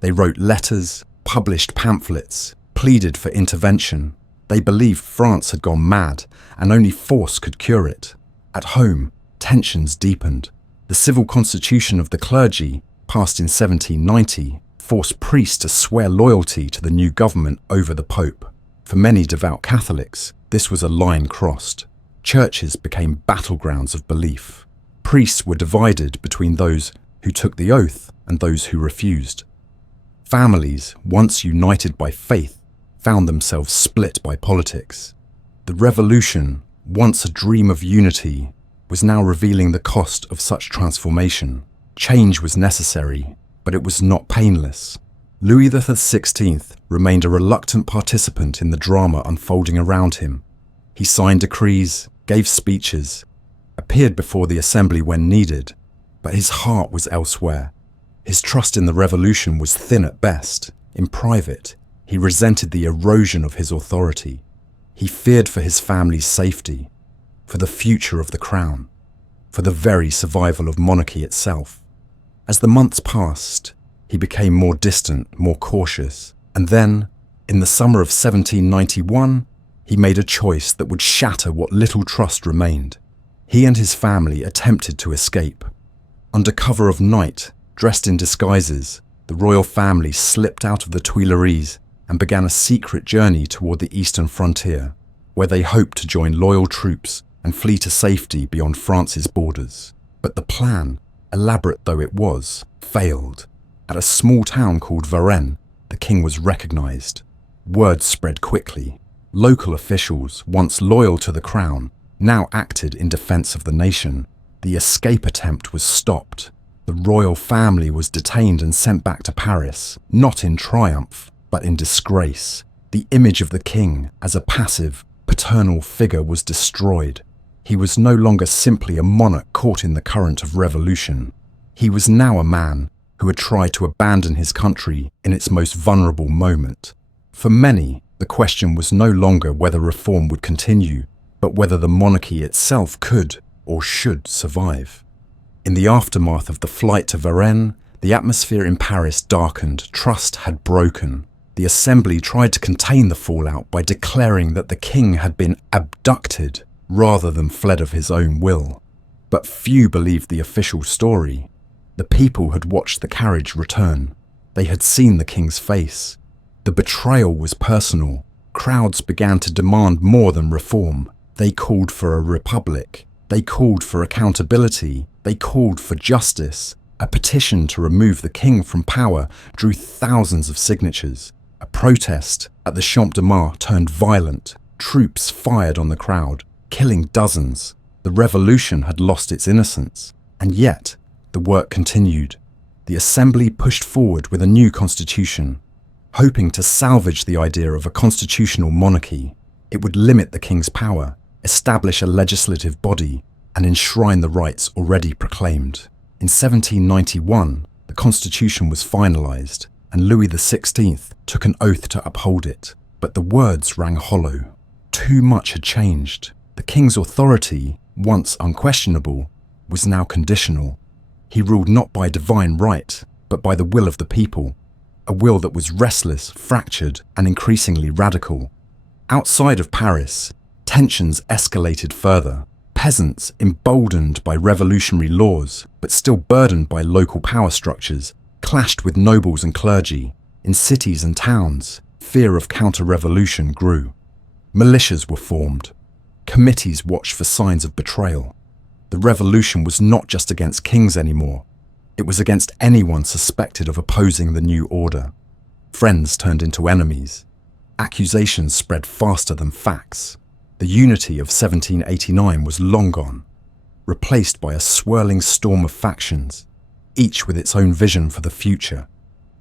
They wrote letters, published pamphlets, pleaded for intervention. They believed France had gone mad and only force could cure it. At home, tensions deepened. The civil constitution of the clergy, passed in 1790, forced priests to swear loyalty to the new government over the Pope. For many devout Catholics, this was a line crossed. Churches became battlegrounds of belief. Priests were divided between those who took the oath and those who refused. Families, once united by faith, found themselves split by politics. The revolution, once a dream of unity, was now revealing the cost of such transformation. Change was necessary, but it was not painless. Louis XVI remained a reluctant participant in the drama unfolding around him. He signed decrees, gave speeches, appeared before the assembly when needed, but his heart was elsewhere. His trust in the revolution was thin at best. In private, he resented the erosion of his authority. He feared for his family's safety, for the future of the crown, for the very survival of monarchy itself. As the months passed, he became more distant, more cautious, and then, in the summer of 1791, he made a choice that would shatter what little trust remained. He and his family attempted to escape. Under cover of night, dressed in disguises, the royal family slipped out of the Tuileries and began a secret journey toward the eastern frontier, where they hoped to join loyal troops and flee to safety beyond France's borders. But the plan, elaborate though it was, failed. At a small town called Varennes, the king was recognized. Word spread quickly. Local officials, once loyal to the crown, now acted in defense of the nation. The escape attempt was stopped. The royal family was detained and sent back to Paris, not in triumph, but in disgrace. The image of the king as a passive, paternal figure was destroyed. He was no longer simply a monarch caught in the current of revolution. He was now a man who had tried to abandon his country in its most vulnerable moment. For many, the question was no longer whether reform would continue, but whether the monarchy itself could or should survive. In the aftermath of the flight to Varennes, the atmosphere in Paris darkened. Trust had broken. The Assembly tried to contain the fallout by declaring that the king had been abducted rather than fled of his own will. But few believed the official story. The people had watched the carriage return. They had seen the king's face. The betrayal was personal. Crowds began to demand more than reform. They called for a republic. They called for accountability. They called for justice. A petition to remove the king from power drew thousands of signatures. A protest at the Champ de Mars turned violent. Troops fired on the crowd, killing dozens. The revolution had lost its innocence. And yet, the work continued. The Assembly pushed forward with a new constitution, hoping to salvage the idea of a constitutional monarchy. It would limit the king's power, establish a legislative body, and enshrine the rights already proclaimed. In 1791, the constitution was finalized, and Louis XVI took an oath to uphold it. But the words rang hollow. Too much had changed. The king's authority, once unquestionable, was now conditional. He ruled not by divine right, but by the will of the people, a will that was restless, fractured, and increasingly radical. Outside of Paris, tensions escalated further. Peasants, emboldened by revolutionary laws, but still burdened by local power structures, clashed with nobles and clergy. In cities and towns, fear of counter-revolution grew. Militias were formed. Committees watched for signs of betrayal. The revolution was not just against kings anymore. It was against anyone suspected of opposing the new order. Friends turned into enemies. Accusations spread faster than facts. The unity of 1789 was long gone, replaced by a swirling storm of factions, each with its own vision for the future.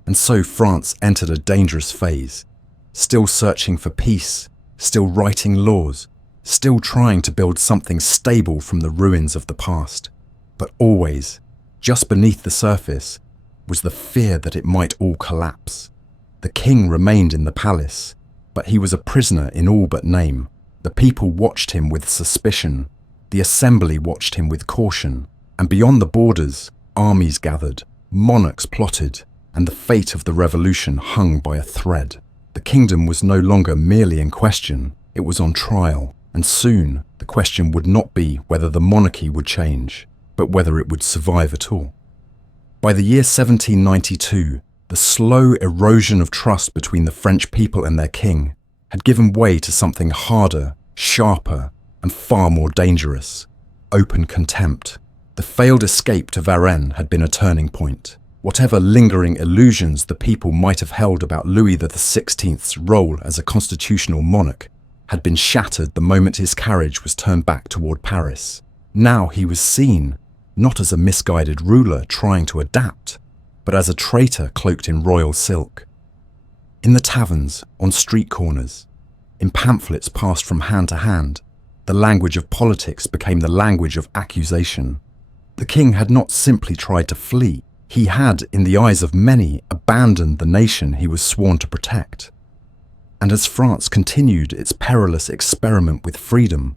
And so France entered a dangerous phase, still searching for peace, still writing laws, still trying to build something stable from the ruins of the past. But always, just beneath the surface, was the fear that it might all collapse. The king remained in the palace, but he was a prisoner in all but name. The people watched him with suspicion. The Assembly watched him with caution. And beyond the borders, armies gathered, monarchs plotted, and the fate of the revolution hung by a thread. The kingdom was no longer merely in question, it was on trial. And soon, the question would not be whether the monarchy would change, but whether it would survive at all. By the year 1792, the slow erosion of trust between the French people and their king had given way to something harder, sharper, and far more dangerous: open contempt. The failed escape to Varennes had been a turning point. Whatever lingering illusions the people might have held about Louis XVI's role as a constitutional monarch had been shattered the moment his carriage was turned back toward Paris. Now he was seen, not as a misguided ruler trying to adapt, but as a traitor cloaked in royal silk. In the taverns, on street corners, in pamphlets passed from hand to hand, the language of politics became the language of accusation. The king had not simply tried to flee, he had, in the eyes of many, abandoned the nation he was sworn to protect. And as France continued its perilous experiment with freedom,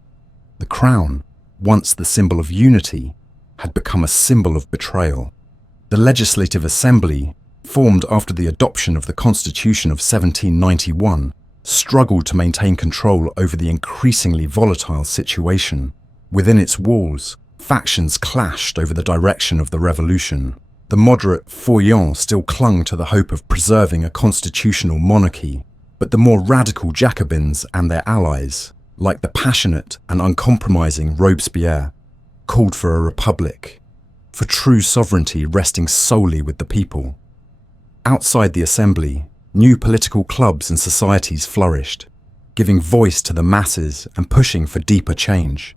the crown, once the symbol of unity, had become a symbol of betrayal. The Legislative Assembly, formed after the adoption of the Constitution of 1791, struggled to maintain control over the increasingly volatile situation. Within its walls, factions clashed over the direction of the revolution. The moderate Feuillants still clung to the hope of preserving a constitutional monarchy, but the more radical Jacobins and their allies, like the passionate and uncompromising Robespierre, called for a republic, for true sovereignty resting solely with the people. Outside the assembly, new political clubs and societies flourished, giving voice to the masses and pushing for deeper change.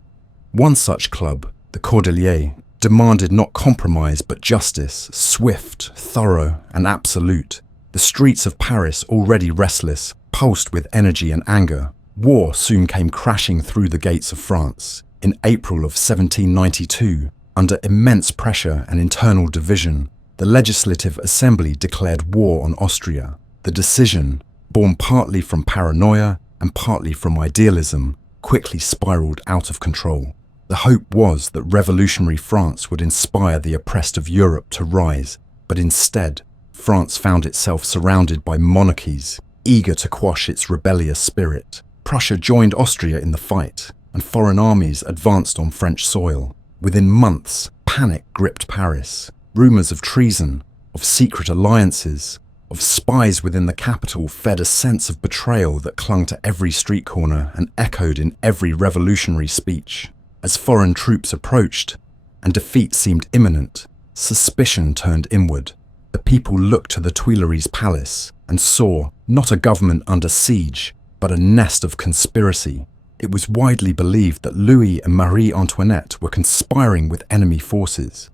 One such club, the Cordeliers, demanded not compromise but justice, swift, thorough, and absolute. The streets of Paris, already restless, pulsed with energy and anger. War soon came crashing through the gates of France. In April of 1792, under immense pressure and internal division, the Legislative Assembly declared war on Austria. The decision, born partly from paranoia and partly from idealism, quickly spiraled out of control. The hope was that revolutionary France would inspire the oppressed of Europe to rise, but instead, France found itself surrounded by monarchies, eager to quash its rebellious spirit. Prussia joined Austria in the fight, and foreign armies advanced on French soil. Within months, panic gripped Paris. Rumours of treason, of secret alliances, of spies within the capital fed a sense of betrayal that clung to every street corner and echoed in every revolutionary speech. As foreign troops approached, and defeat seemed imminent, suspicion turned inward. The people looked to the Tuileries Palace and saw not a government under siege, but a nest of conspiracy. It was widely believed that Louis and Marie Antoinette were conspiring with enemy forces,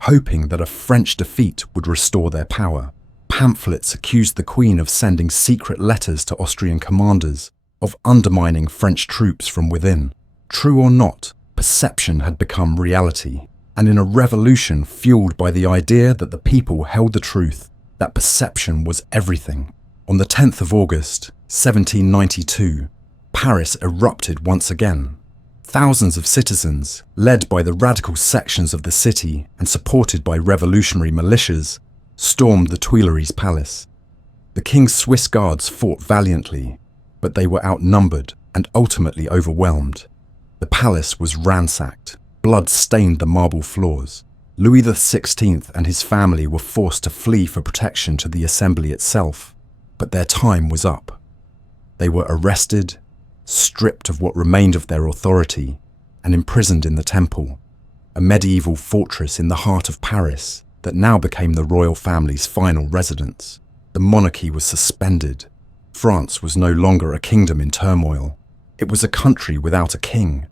hoping that a French defeat would restore their power. Pamphlets accused the Queen of sending secret letters to Austrian commanders, of undermining French troops from within. True or not, perception had become reality, and in a revolution fueled by the idea that the people held the truth, that perception was everything. On the 10th of August, 1792, Paris erupted once again. Thousands of citizens, led by the radical sections of the city and supported by revolutionary militias, stormed the Tuileries Palace. The King's Swiss Guards fought valiantly, but they were outnumbered and ultimately overwhelmed. The palace was ransacked. Blood stained the marble floors. Louis XVI and his family were forced to flee for protection to the assembly itself, but their time was up. They were arrested, stripped of what remained of their authority, and imprisoned in the Temple, a medieval fortress in the heart of Paris that now became the royal family's final residence. The monarchy was suspended. France was no longer a kingdom in turmoil. It was a country without a king.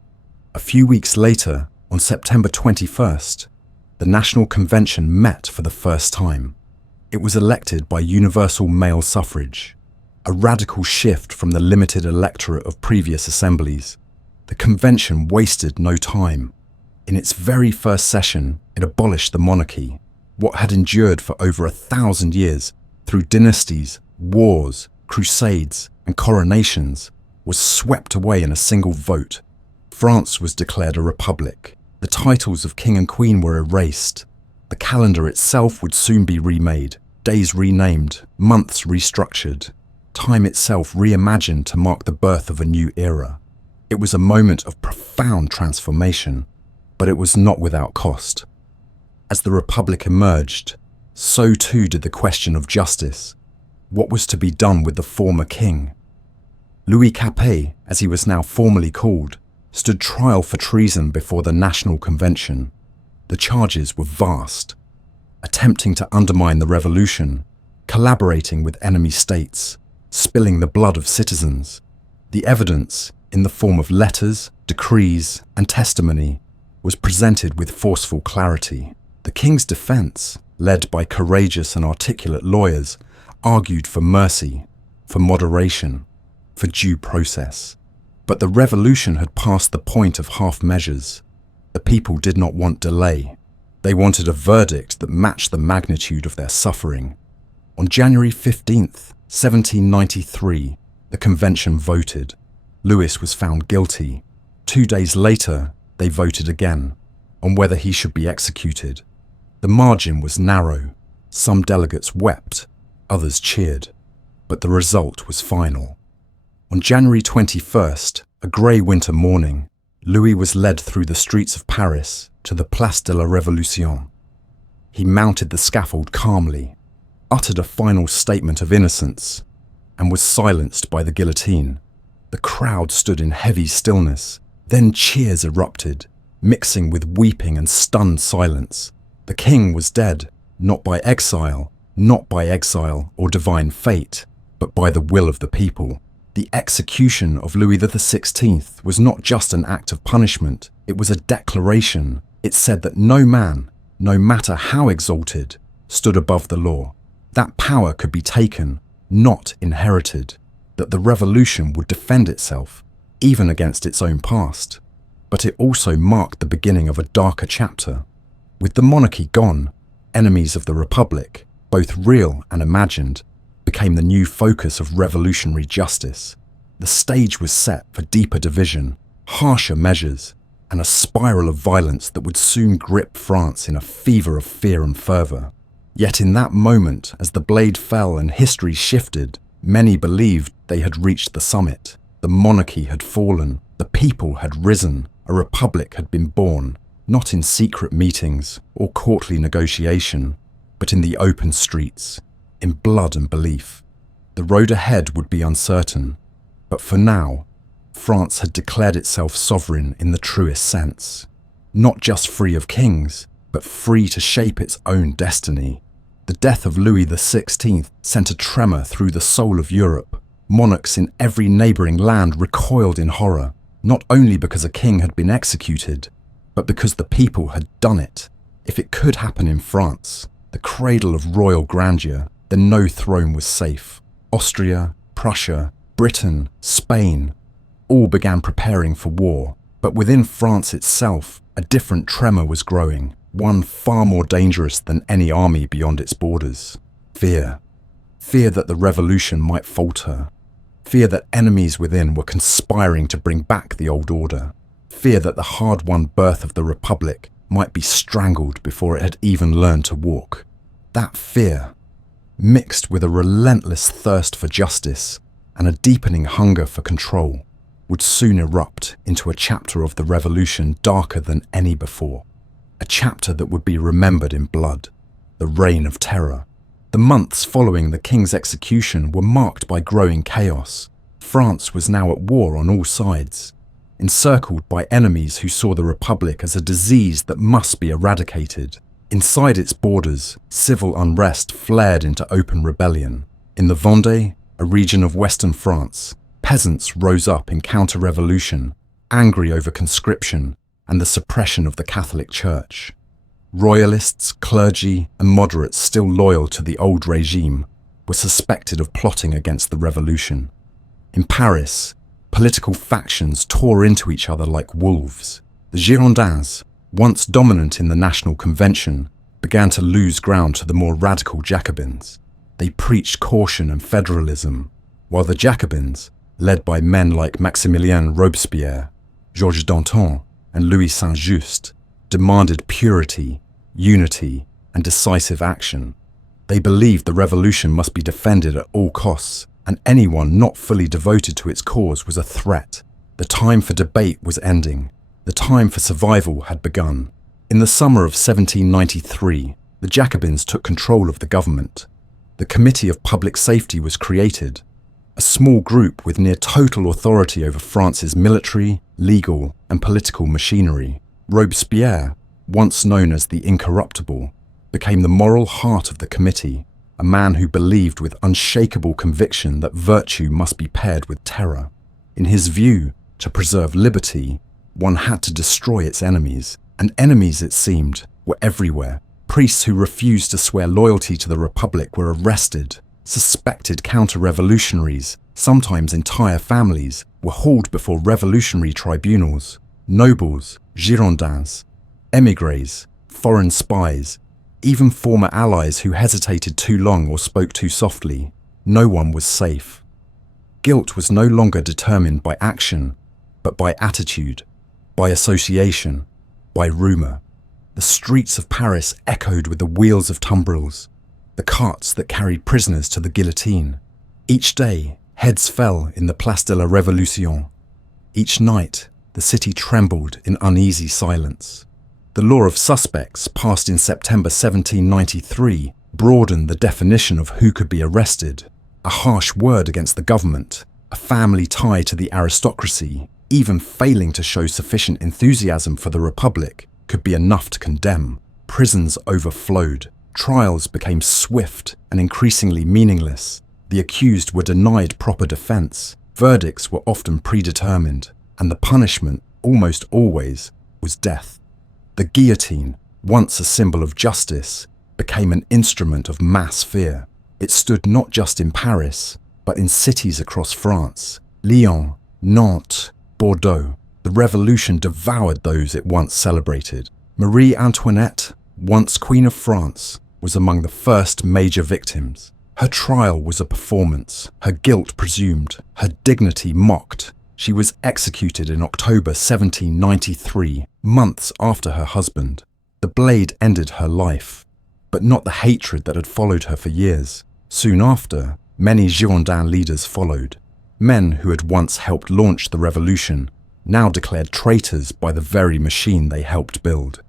A few weeks later, on September 21st, the National Convention met for the first time. It was elected by universal male suffrage, a radical shift from the limited electorate of previous assemblies. The convention wasted no time. In its very first session, it abolished the monarchy. What had endured for over 1,000 years, through dynasties, wars, crusades, and coronations, was swept away in a single vote. France was declared a republic. The titles of king and queen were erased. The calendar itself would soon be remade, days renamed, months restructured, time itself reimagined to mark the birth of a new era. It was a moment of profound transformation, but it was not without cost. As the Republic emerged, so too did the question of justice. What was to be done with the former king? Louis Capet, as he was now formally called, stood trial for treason before the National Convention. The charges were vast: attempting to undermine the revolution, collaborating with enemy states, spilling the blood of citizens. The evidence, in the form of letters, decrees, and testimony, was presented with forceful clarity. The king's defense, led by courageous and articulate lawyers, argued for mercy, for moderation, for due process. But the revolution had passed the point of half measures. The people did not want delay. They wanted a verdict that matched the magnitude of their suffering. On January 15th, 1793, the convention voted. Louis was found guilty. 2 days later, they voted again on whether he should be executed. The margin was narrow. Some delegates wept, others cheered, but the result was final. On January 21st, a grey winter morning, Louis was led through the streets of Paris to the Place de la Révolution. He mounted the scaffold calmly, uttered a final statement of innocence, and was silenced by the guillotine. The crowd stood in heavy stillness. Then cheers erupted, mixing with weeping and stunned silence. The king was dead, not by exile, not by exile or divine fate, but by the will of the people. The execution of Louis XVI was not just an act of punishment, it was a declaration. It said that no man, no matter how exalted, stood above the law. That power could be taken, not inherited. That the revolution would defend itself, even against its own past. But it also marked the beginning of a darker chapter. With the monarchy gone, enemies of the Republic, both real and imagined, became the new focus of revolutionary justice. The stage was set for deeper division, harsher measures, and a spiral of violence that would soon grip France in a fever of fear and fervour. Yet in that moment, as the blade fell and history shifted, many believed they had reached the summit. The monarchy had fallen, the people had risen, a republic had been born, not in secret meetings or courtly negotiation, but in the open streets, in blood and belief. The road ahead would be uncertain, but for now, France had declared itself sovereign in the truest sense. Not just free of kings, but free to shape its own destiny. The death of Louis XVI sent a tremor through the soul of Europe. Monarchs in every neighbouring land recoiled in horror, not only because a king had been executed, but because the people had done it. If it could happen in France, the cradle of royal grandeur, then no throne was safe. Austria, Prussia, Britain, Spain, all began preparing for war. But within France itself, a different tremor was growing, one far more dangerous than any army beyond its borders. Fear. Fear that the revolution might falter. Fear that enemies within were conspiring to bring back the old order. Fear that the hard-won birth of the Republic might be strangled before it had even learned to walk. That fear, mixed with a relentless thirst for justice and a deepening hunger for control, would soon erupt into a chapter of the revolution darker than any before. A chapter that would be remembered in blood, the Reign of Terror. The months following the king's execution were marked by growing chaos. France was now at war on all sides, encircled by enemies who saw the Republic as a disease that must be eradicated. Inside its borders, civil unrest flared into open rebellion. In the Vendée, a region of western France, peasants rose up in counter-revolution, angry over conscription and the suppression of the Catholic Church. Royalists, clergy, and moderates still loyal to the old regime were suspected of plotting against the revolution. In Paris, political factions tore into each other like wolves. The Girondins, once dominant in the National Convention, began to lose ground to the more radical Jacobins. They preached caution and federalism, while the Jacobins, led by men like Maximilien Robespierre, Georges Danton, and Louis Saint-Just, demanded purity, unity, and decisive action. They believed the revolution must be defended at all costs, and anyone not fully devoted to its cause was a threat. The time for debate was ending. The time for survival had begun. In the summer of 1793, the Jacobins took control of the government. The Committee of Public Safety was created, a small group with near total authority over France's military, legal, and political machinery. Robespierre, once known as the Incorruptible, became the moral heart of the committee, a man who believed with unshakable conviction that virtue must be paired with terror. In his view, to preserve liberty, one had to destroy its enemies, and enemies, it seemed, were everywhere. Priests who refused to swear loyalty to the Republic were arrested. Suspected counter-revolutionaries, sometimes entire families, were hauled before revolutionary tribunals. Nobles, Girondins, émigrés, foreign spies, even former allies who hesitated too long or spoke too softly. No one was safe. Guilt was no longer determined by action, but by attitude, by association, by rumour. The streets of Paris echoed with the wheels of tumbrils, the carts that carried prisoners to the guillotine. Each day, heads fell in the Place de la Révolution. Each night, the city trembled in uneasy silence. The law of suspects, passed in September 1793, broadened the definition of who could be arrested. A harsh word against the government, a family tie to the aristocracy, even failing to show sufficient enthusiasm for the Republic, could be enough to condemn. Prisons overflowed. Trials became swift and increasingly meaningless. The accused were denied proper defense. Verdicts were often predetermined, and the punishment, almost always, was death. The guillotine, once a symbol of justice, became an instrument of mass fear. It stood not just in Paris, but in cities across France, Lyon, Nantes, Bordeaux. The revolution devoured those it once celebrated. Marie Antoinette, once Queen of France, was among the first major victims. Her trial was a performance, her guilt presumed, her dignity mocked. She was executed in October 1793, months after her husband. The blade ended her life, but not the hatred that had followed her for years. Soon after, many Girondin leaders followed. Men who had once helped launch the revolution, now declared traitors by the very machine they helped build.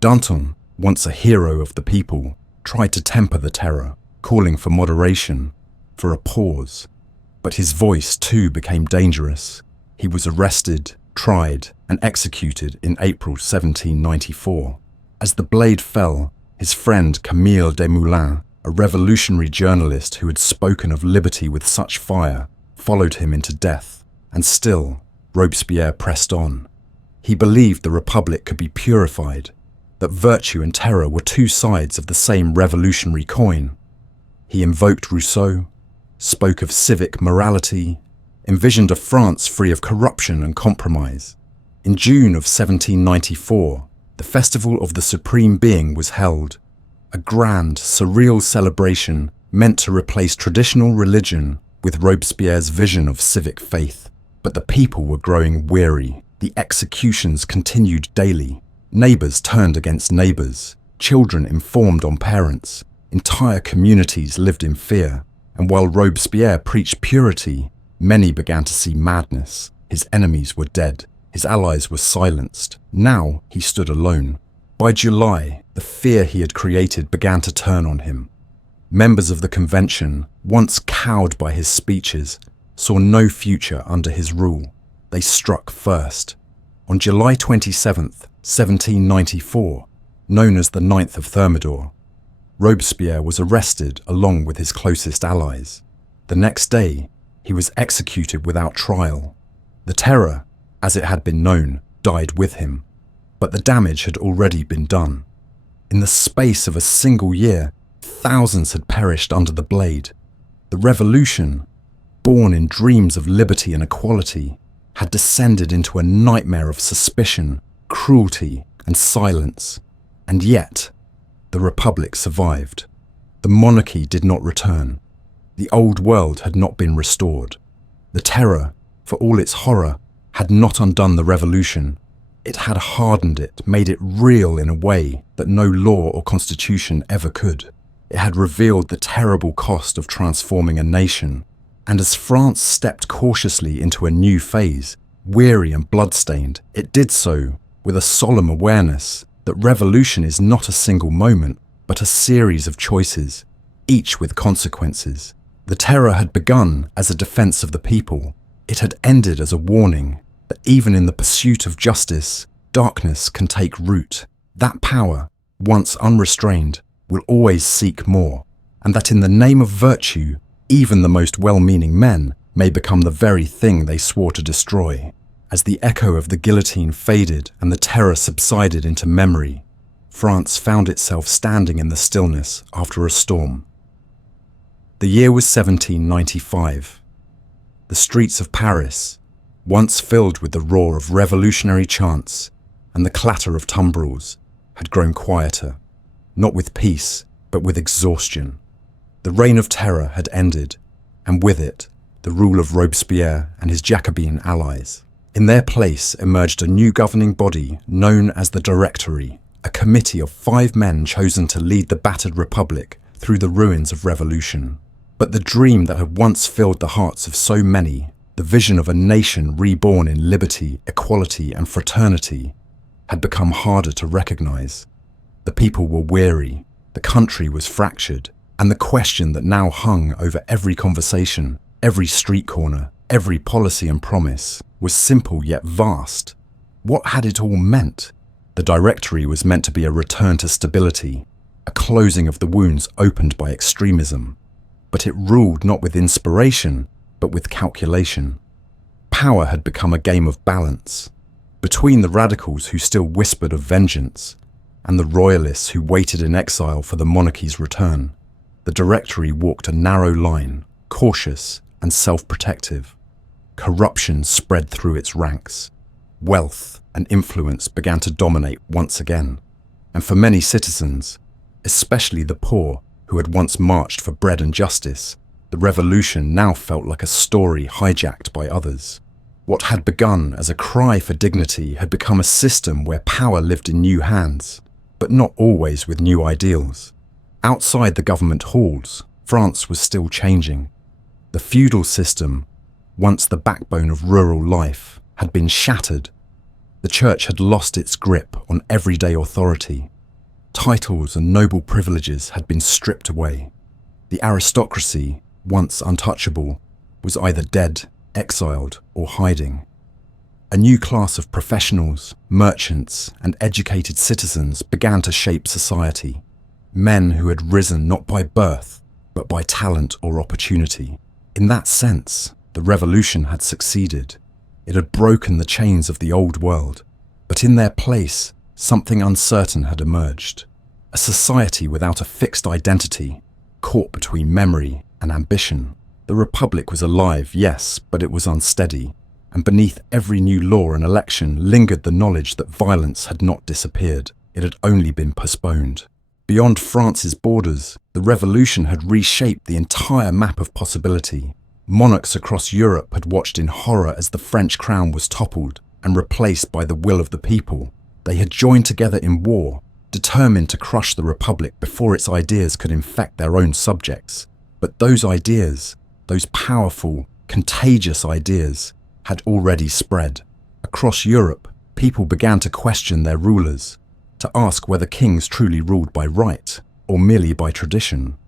Danton, once a hero of the people, tried to temper the terror, calling for moderation, for a pause. But his voice too became dangerous. He was arrested, tried, and executed in April 1794. As the blade fell, his friend Camille Desmoulins, a revolutionary journalist who had spoken of liberty with such fire, followed him into death. And still, Robespierre pressed on. He believed the Republic could be purified, that virtue and terror were two sides of the same revolutionary coin. He invoked Rousseau, spoke of civic morality, envisioned a France free of corruption and compromise. In June of 1794, the Festival of the Supreme Being was held, a grand, surreal celebration meant to replace traditional religion with Robespierre's vision of civic faith. But the people were growing weary. The executions continued daily. Neighbors turned against neighbors. Children informed on parents. Entire communities lived in fear. And while Robespierre preached purity, many began to see madness. His enemies were dead. His allies were silenced. Now he stood alone. By July, the fear he had created began to turn on him. Members of the convention, once cowed by his speeches, saw no future under his rule. They struck first. On July 27th, 1794, known as the 9th of Thermidor, Robespierre was arrested along with his closest allies. The next day, he was executed without trial. The terror, as it had been known, died with him, but the damage had already been done. In the space of a single year, thousands had perished under the blade. The revolution, born in dreams of liberty and equality, had descended into a nightmare of suspicion, cruelty, and silence. And yet, the Republic survived. The monarchy did not return. The old world had not been restored. The terror, for all its horror, had not undone the revolution. It had hardened it, made it real in a way that no law or constitution ever could. It had revealed the terrible cost of transforming a nation. And as France stepped cautiously into a new phase, weary and bloodstained, it did so with a solemn awareness that revolution is not a single moment, but a series of choices, each with consequences. The terror had begun as a defense of the people. It had ended as a warning that even in the pursuit of justice, darkness can take root. That power, once unrestrained, will always seek more, and that in the name of virtue, even the most well-meaning men may become the very thing they swore to destroy. As the echo of the guillotine faded and the terror subsided into memory, France found itself standing in the stillness after a storm. The year was 1795. The streets of Paris, once filled with the roar of revolutionary chants and the clatter of tumbrils, had grown quieter, not with peace, but with exhaustion. The reign of terror had ended, and with it, the rule of Robespierre and his Jacobin allies. In their place emerged a new governing body known as the Directory, a committee of 5 men chosen to lead the battered republic through the ruins of revolution. But the dream that had once filled the hearts of so many, the vision of a nation reborn in liberty, equality, and fraternity, had become harder to recognize. The people were weary, the country was fractured, and the question that now hung over every conversation, every street corner, every policy and promise, was simple yet vast. What had it all meant? The Directory was meant to be a return to stability, a closing of the wounds opened by extremism. But it ruled not with inspiration, but with calculation. Power had become a game of balance between the radicals who still whispered of vengeance and the royalists who waited in exile for the monarchy's return. The Directory walked a narrow line, cautious and self-protective. Corruption spread through its ranks. Wealth and influence began to dominate once again. And for many citizens, especially the poor who had once marched for bread and justice, the revolution now felt like a story hijacked by others. What had begun as a cry for dignity had become a system where power lived in new hands, but not always with new ideals. Outside the government halls, France was still changing. The feudal system, once the backbone of rural life, had been shattered. The church had lost its grip on everyday authority. Titles and noble privileges had been stripped away. The aristocracy, once untouchable, was either dead, exiled, or hiding. A new class of professionals, merchants, and educated citizens began to shape society. Men who had risen not by birth, but by talent or opportunity. In that sense, the revolution had succeeded. It had broken the chains of the old world, but in their place, something uncertain had emerged. A society without a fixed identity, caught between memory and ambition. The Republic was alive, yes, but it was unsteady, and beneath every new law and election lingered the knowledge that violence had not disappeared. It had only been postponed. Beyond France's borders, the revolution had reshaped the entire map of possibility. Monarchs across Europe had watched in horror as the French crown was toppled and replaced by the will of the people. They had joined together in war, determined to crush the Republic before its ideas could infect their own subjects. But those ideas, those powerful, contagious ideas, had already spread. Across Europe, people began to question their rulers, to ask whether kings truly ruled by right or merely by tradition.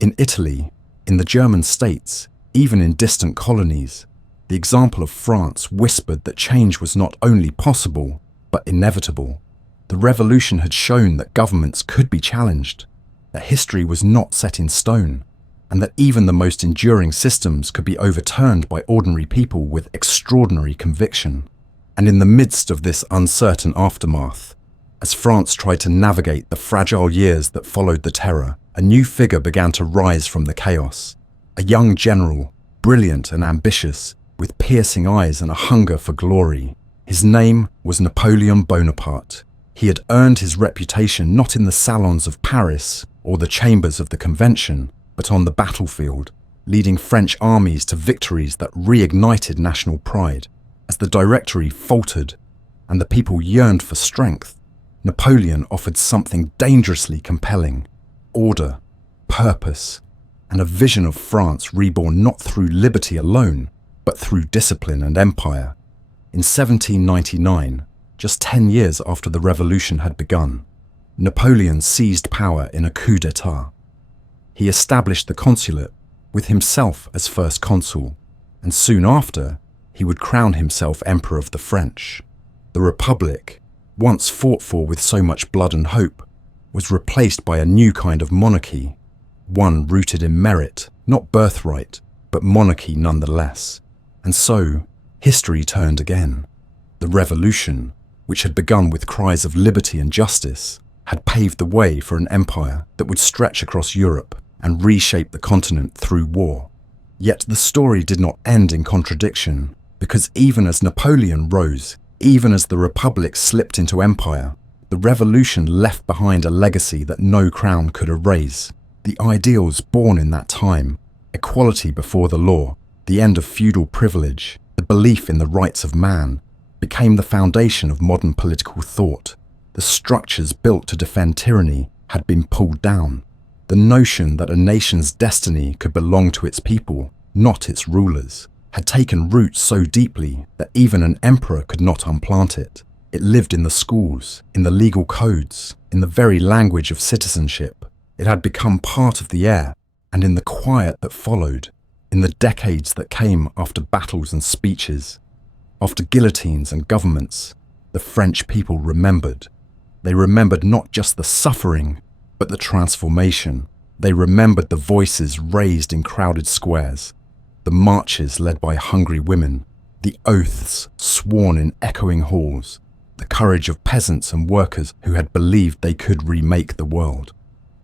In Italy, in the German states, even in distant colonies, the example of France whispered that change was not only possible, but inevitable. The revolution had shown that governments could be challenged, that history was not set in stone, and that even the most enduring systems could be overturned by ordinary people with extraordinary conviction. And in the midst of this uncertain aftermath, as France tried to navigate the fragile years that followed the terror, a new figure began to rise from the chaos. A young general, brilliant and ambitious, with piercing eyes and a hunger for glory. His name was Napoleon Bonaparte. He had earned his reputation not in the salons of Paris or the chambers of the Convention, but on the battlefield, leading French armies to victories that reignited national pride. As the Directory faltered and the people yearned for strength, Napoleon offered something dangerously compelling: order, purpose, and a vision of France reborn not through liberty alone, but through discipline and empire. In 1799, just 10 years after the revolution had begun, Napoleon seized power in a coup d'etat. He established the consulate, with himself as first consul, and soon after, he would crown himself Emperor of the French. The Republic, once fought for with so much blood and hope, was replaced by a new kind of monarchy, one rooted in merit, not birthright, but monarchy nonetheless. And so, history turned again. The revolution, which had begun with cries of liberty and justice, had paved the way for an empire that would stretch across Europe and reshape the continent through war. Yet the story did not end in contradiction, because even as Napoleon rose, even as the Republic slipped into empire, the revolution left behind a legacy that no crown could erase. The ideals born in that time, equality before the law, the end of feudal privilege, the belief in the rights of man, became the foundation of modern political thought. The structures built to defend tyranny had been pulled down. The notion that a nation's destiny could belong to its people, not its rulers, had taken root so deeply that even an emperor could not unplant it. It lived in the schools, in the legal codes, in the very language of citizenship. It had become part of the air, and in the quiet that followed, in the decades that came after battles and speeches, after guillotines and governments, the French people remembered. They remembered not just the suffering, but the transformation. They remembered the voices raised in crowded squares, the marches led by hungry women, the oaths sworn in echoing halls, the courage of peasants and workers who had believed they could remake the world.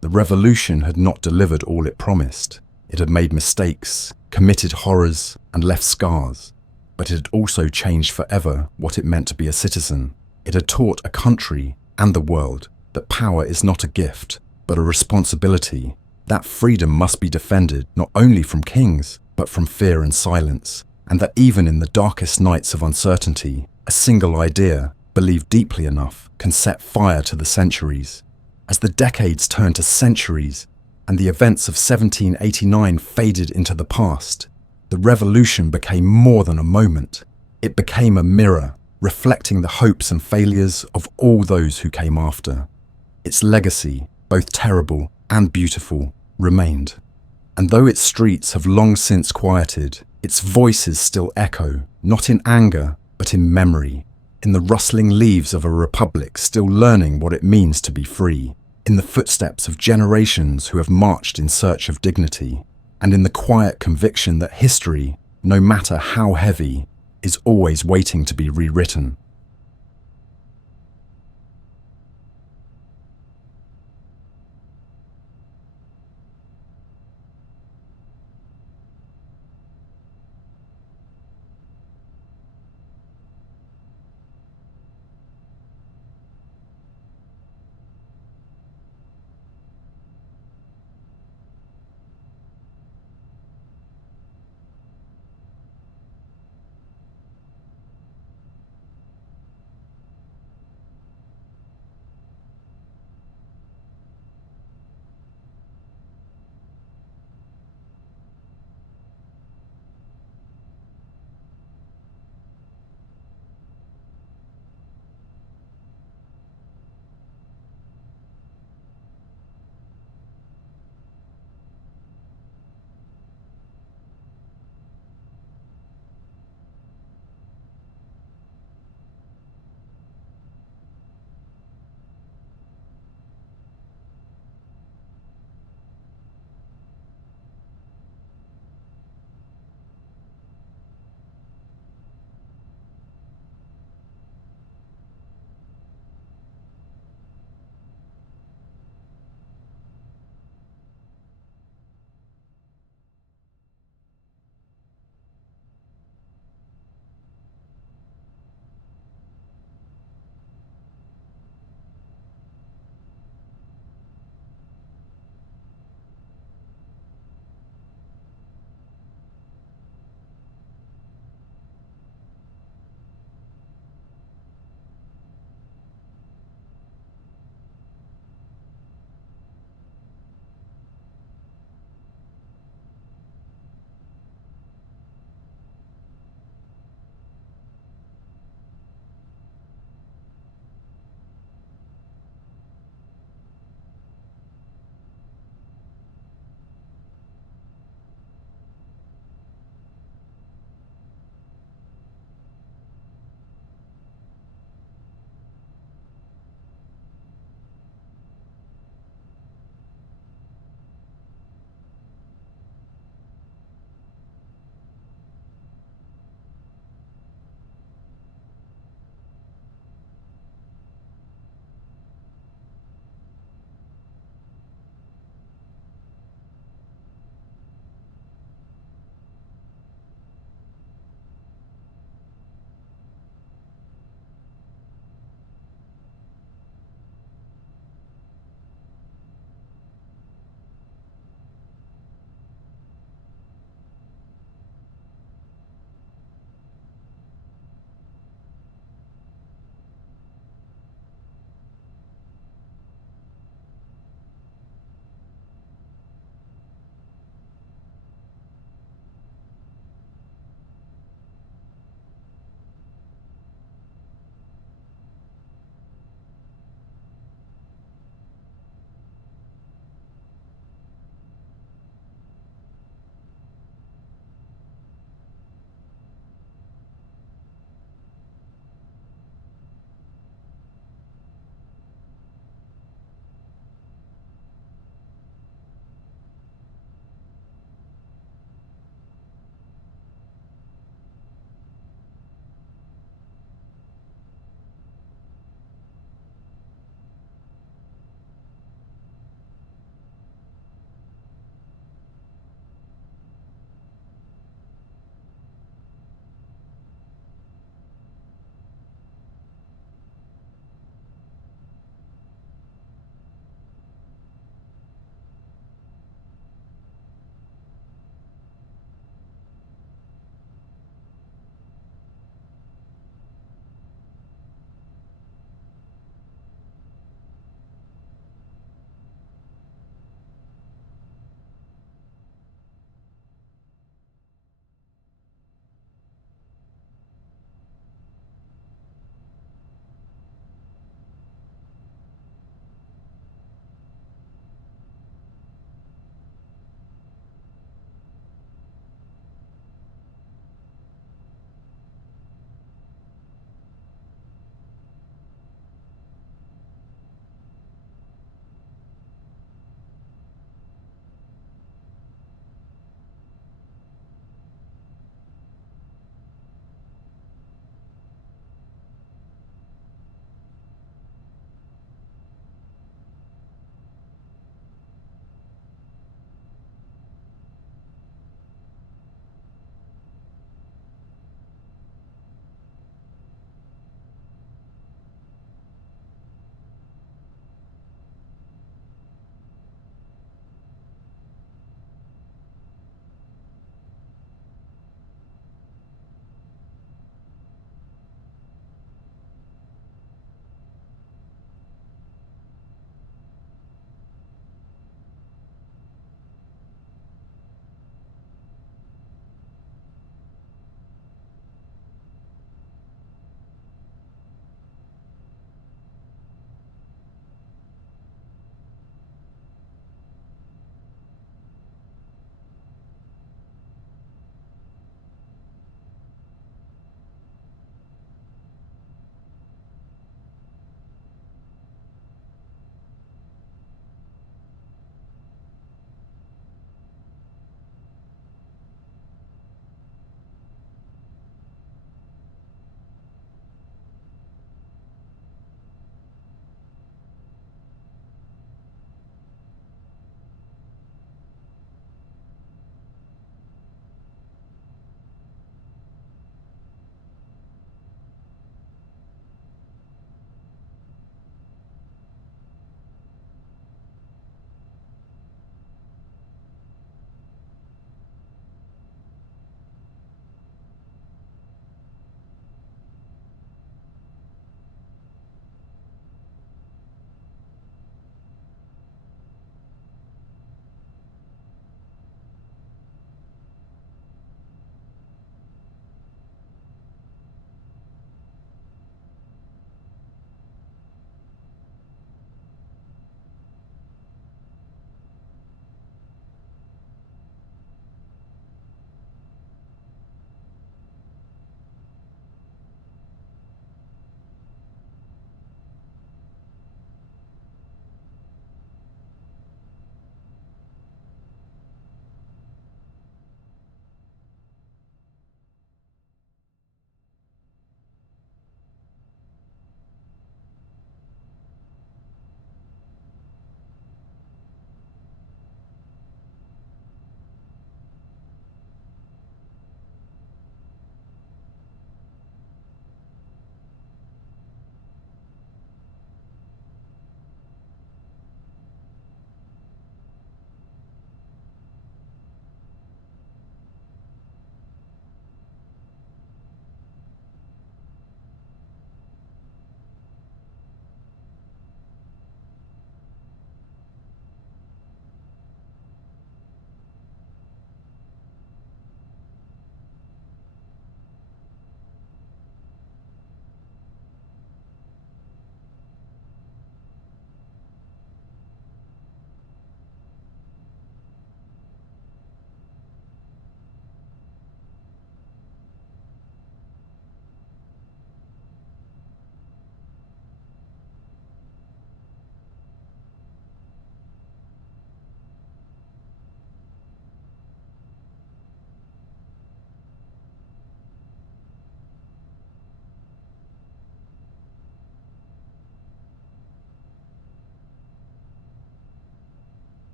The revolution had not delivered all it promised. It had made mistakes, committed horrors, and left scars. But it had also changed forever what it meant to be a citizen. It had taught a country and the world that power is not a gift, but a responsibility. That freedom must be defended not only from kings, but from fear and silence, and that even in the darkest nights of uncertainty, a single idea, believed deeply enough, can set fire to the centuries. As the decades turned to centuries, and the events of 1789 faded into the past, the revolution became more than a moment. It became a mirror, reflecting the hopes and failures of all those who came after. Its legacy, both terrible and beautiful, remained. And though its streets have long since quieted, its voices still echo, not in anger, but in memory, in the rustling leaves of a republic still learning what it means to be free, in the footsteps of generations who have marched in search of dignity, and in the quiet conviction that history, no matter how heavy, is always waiting to be rewritten.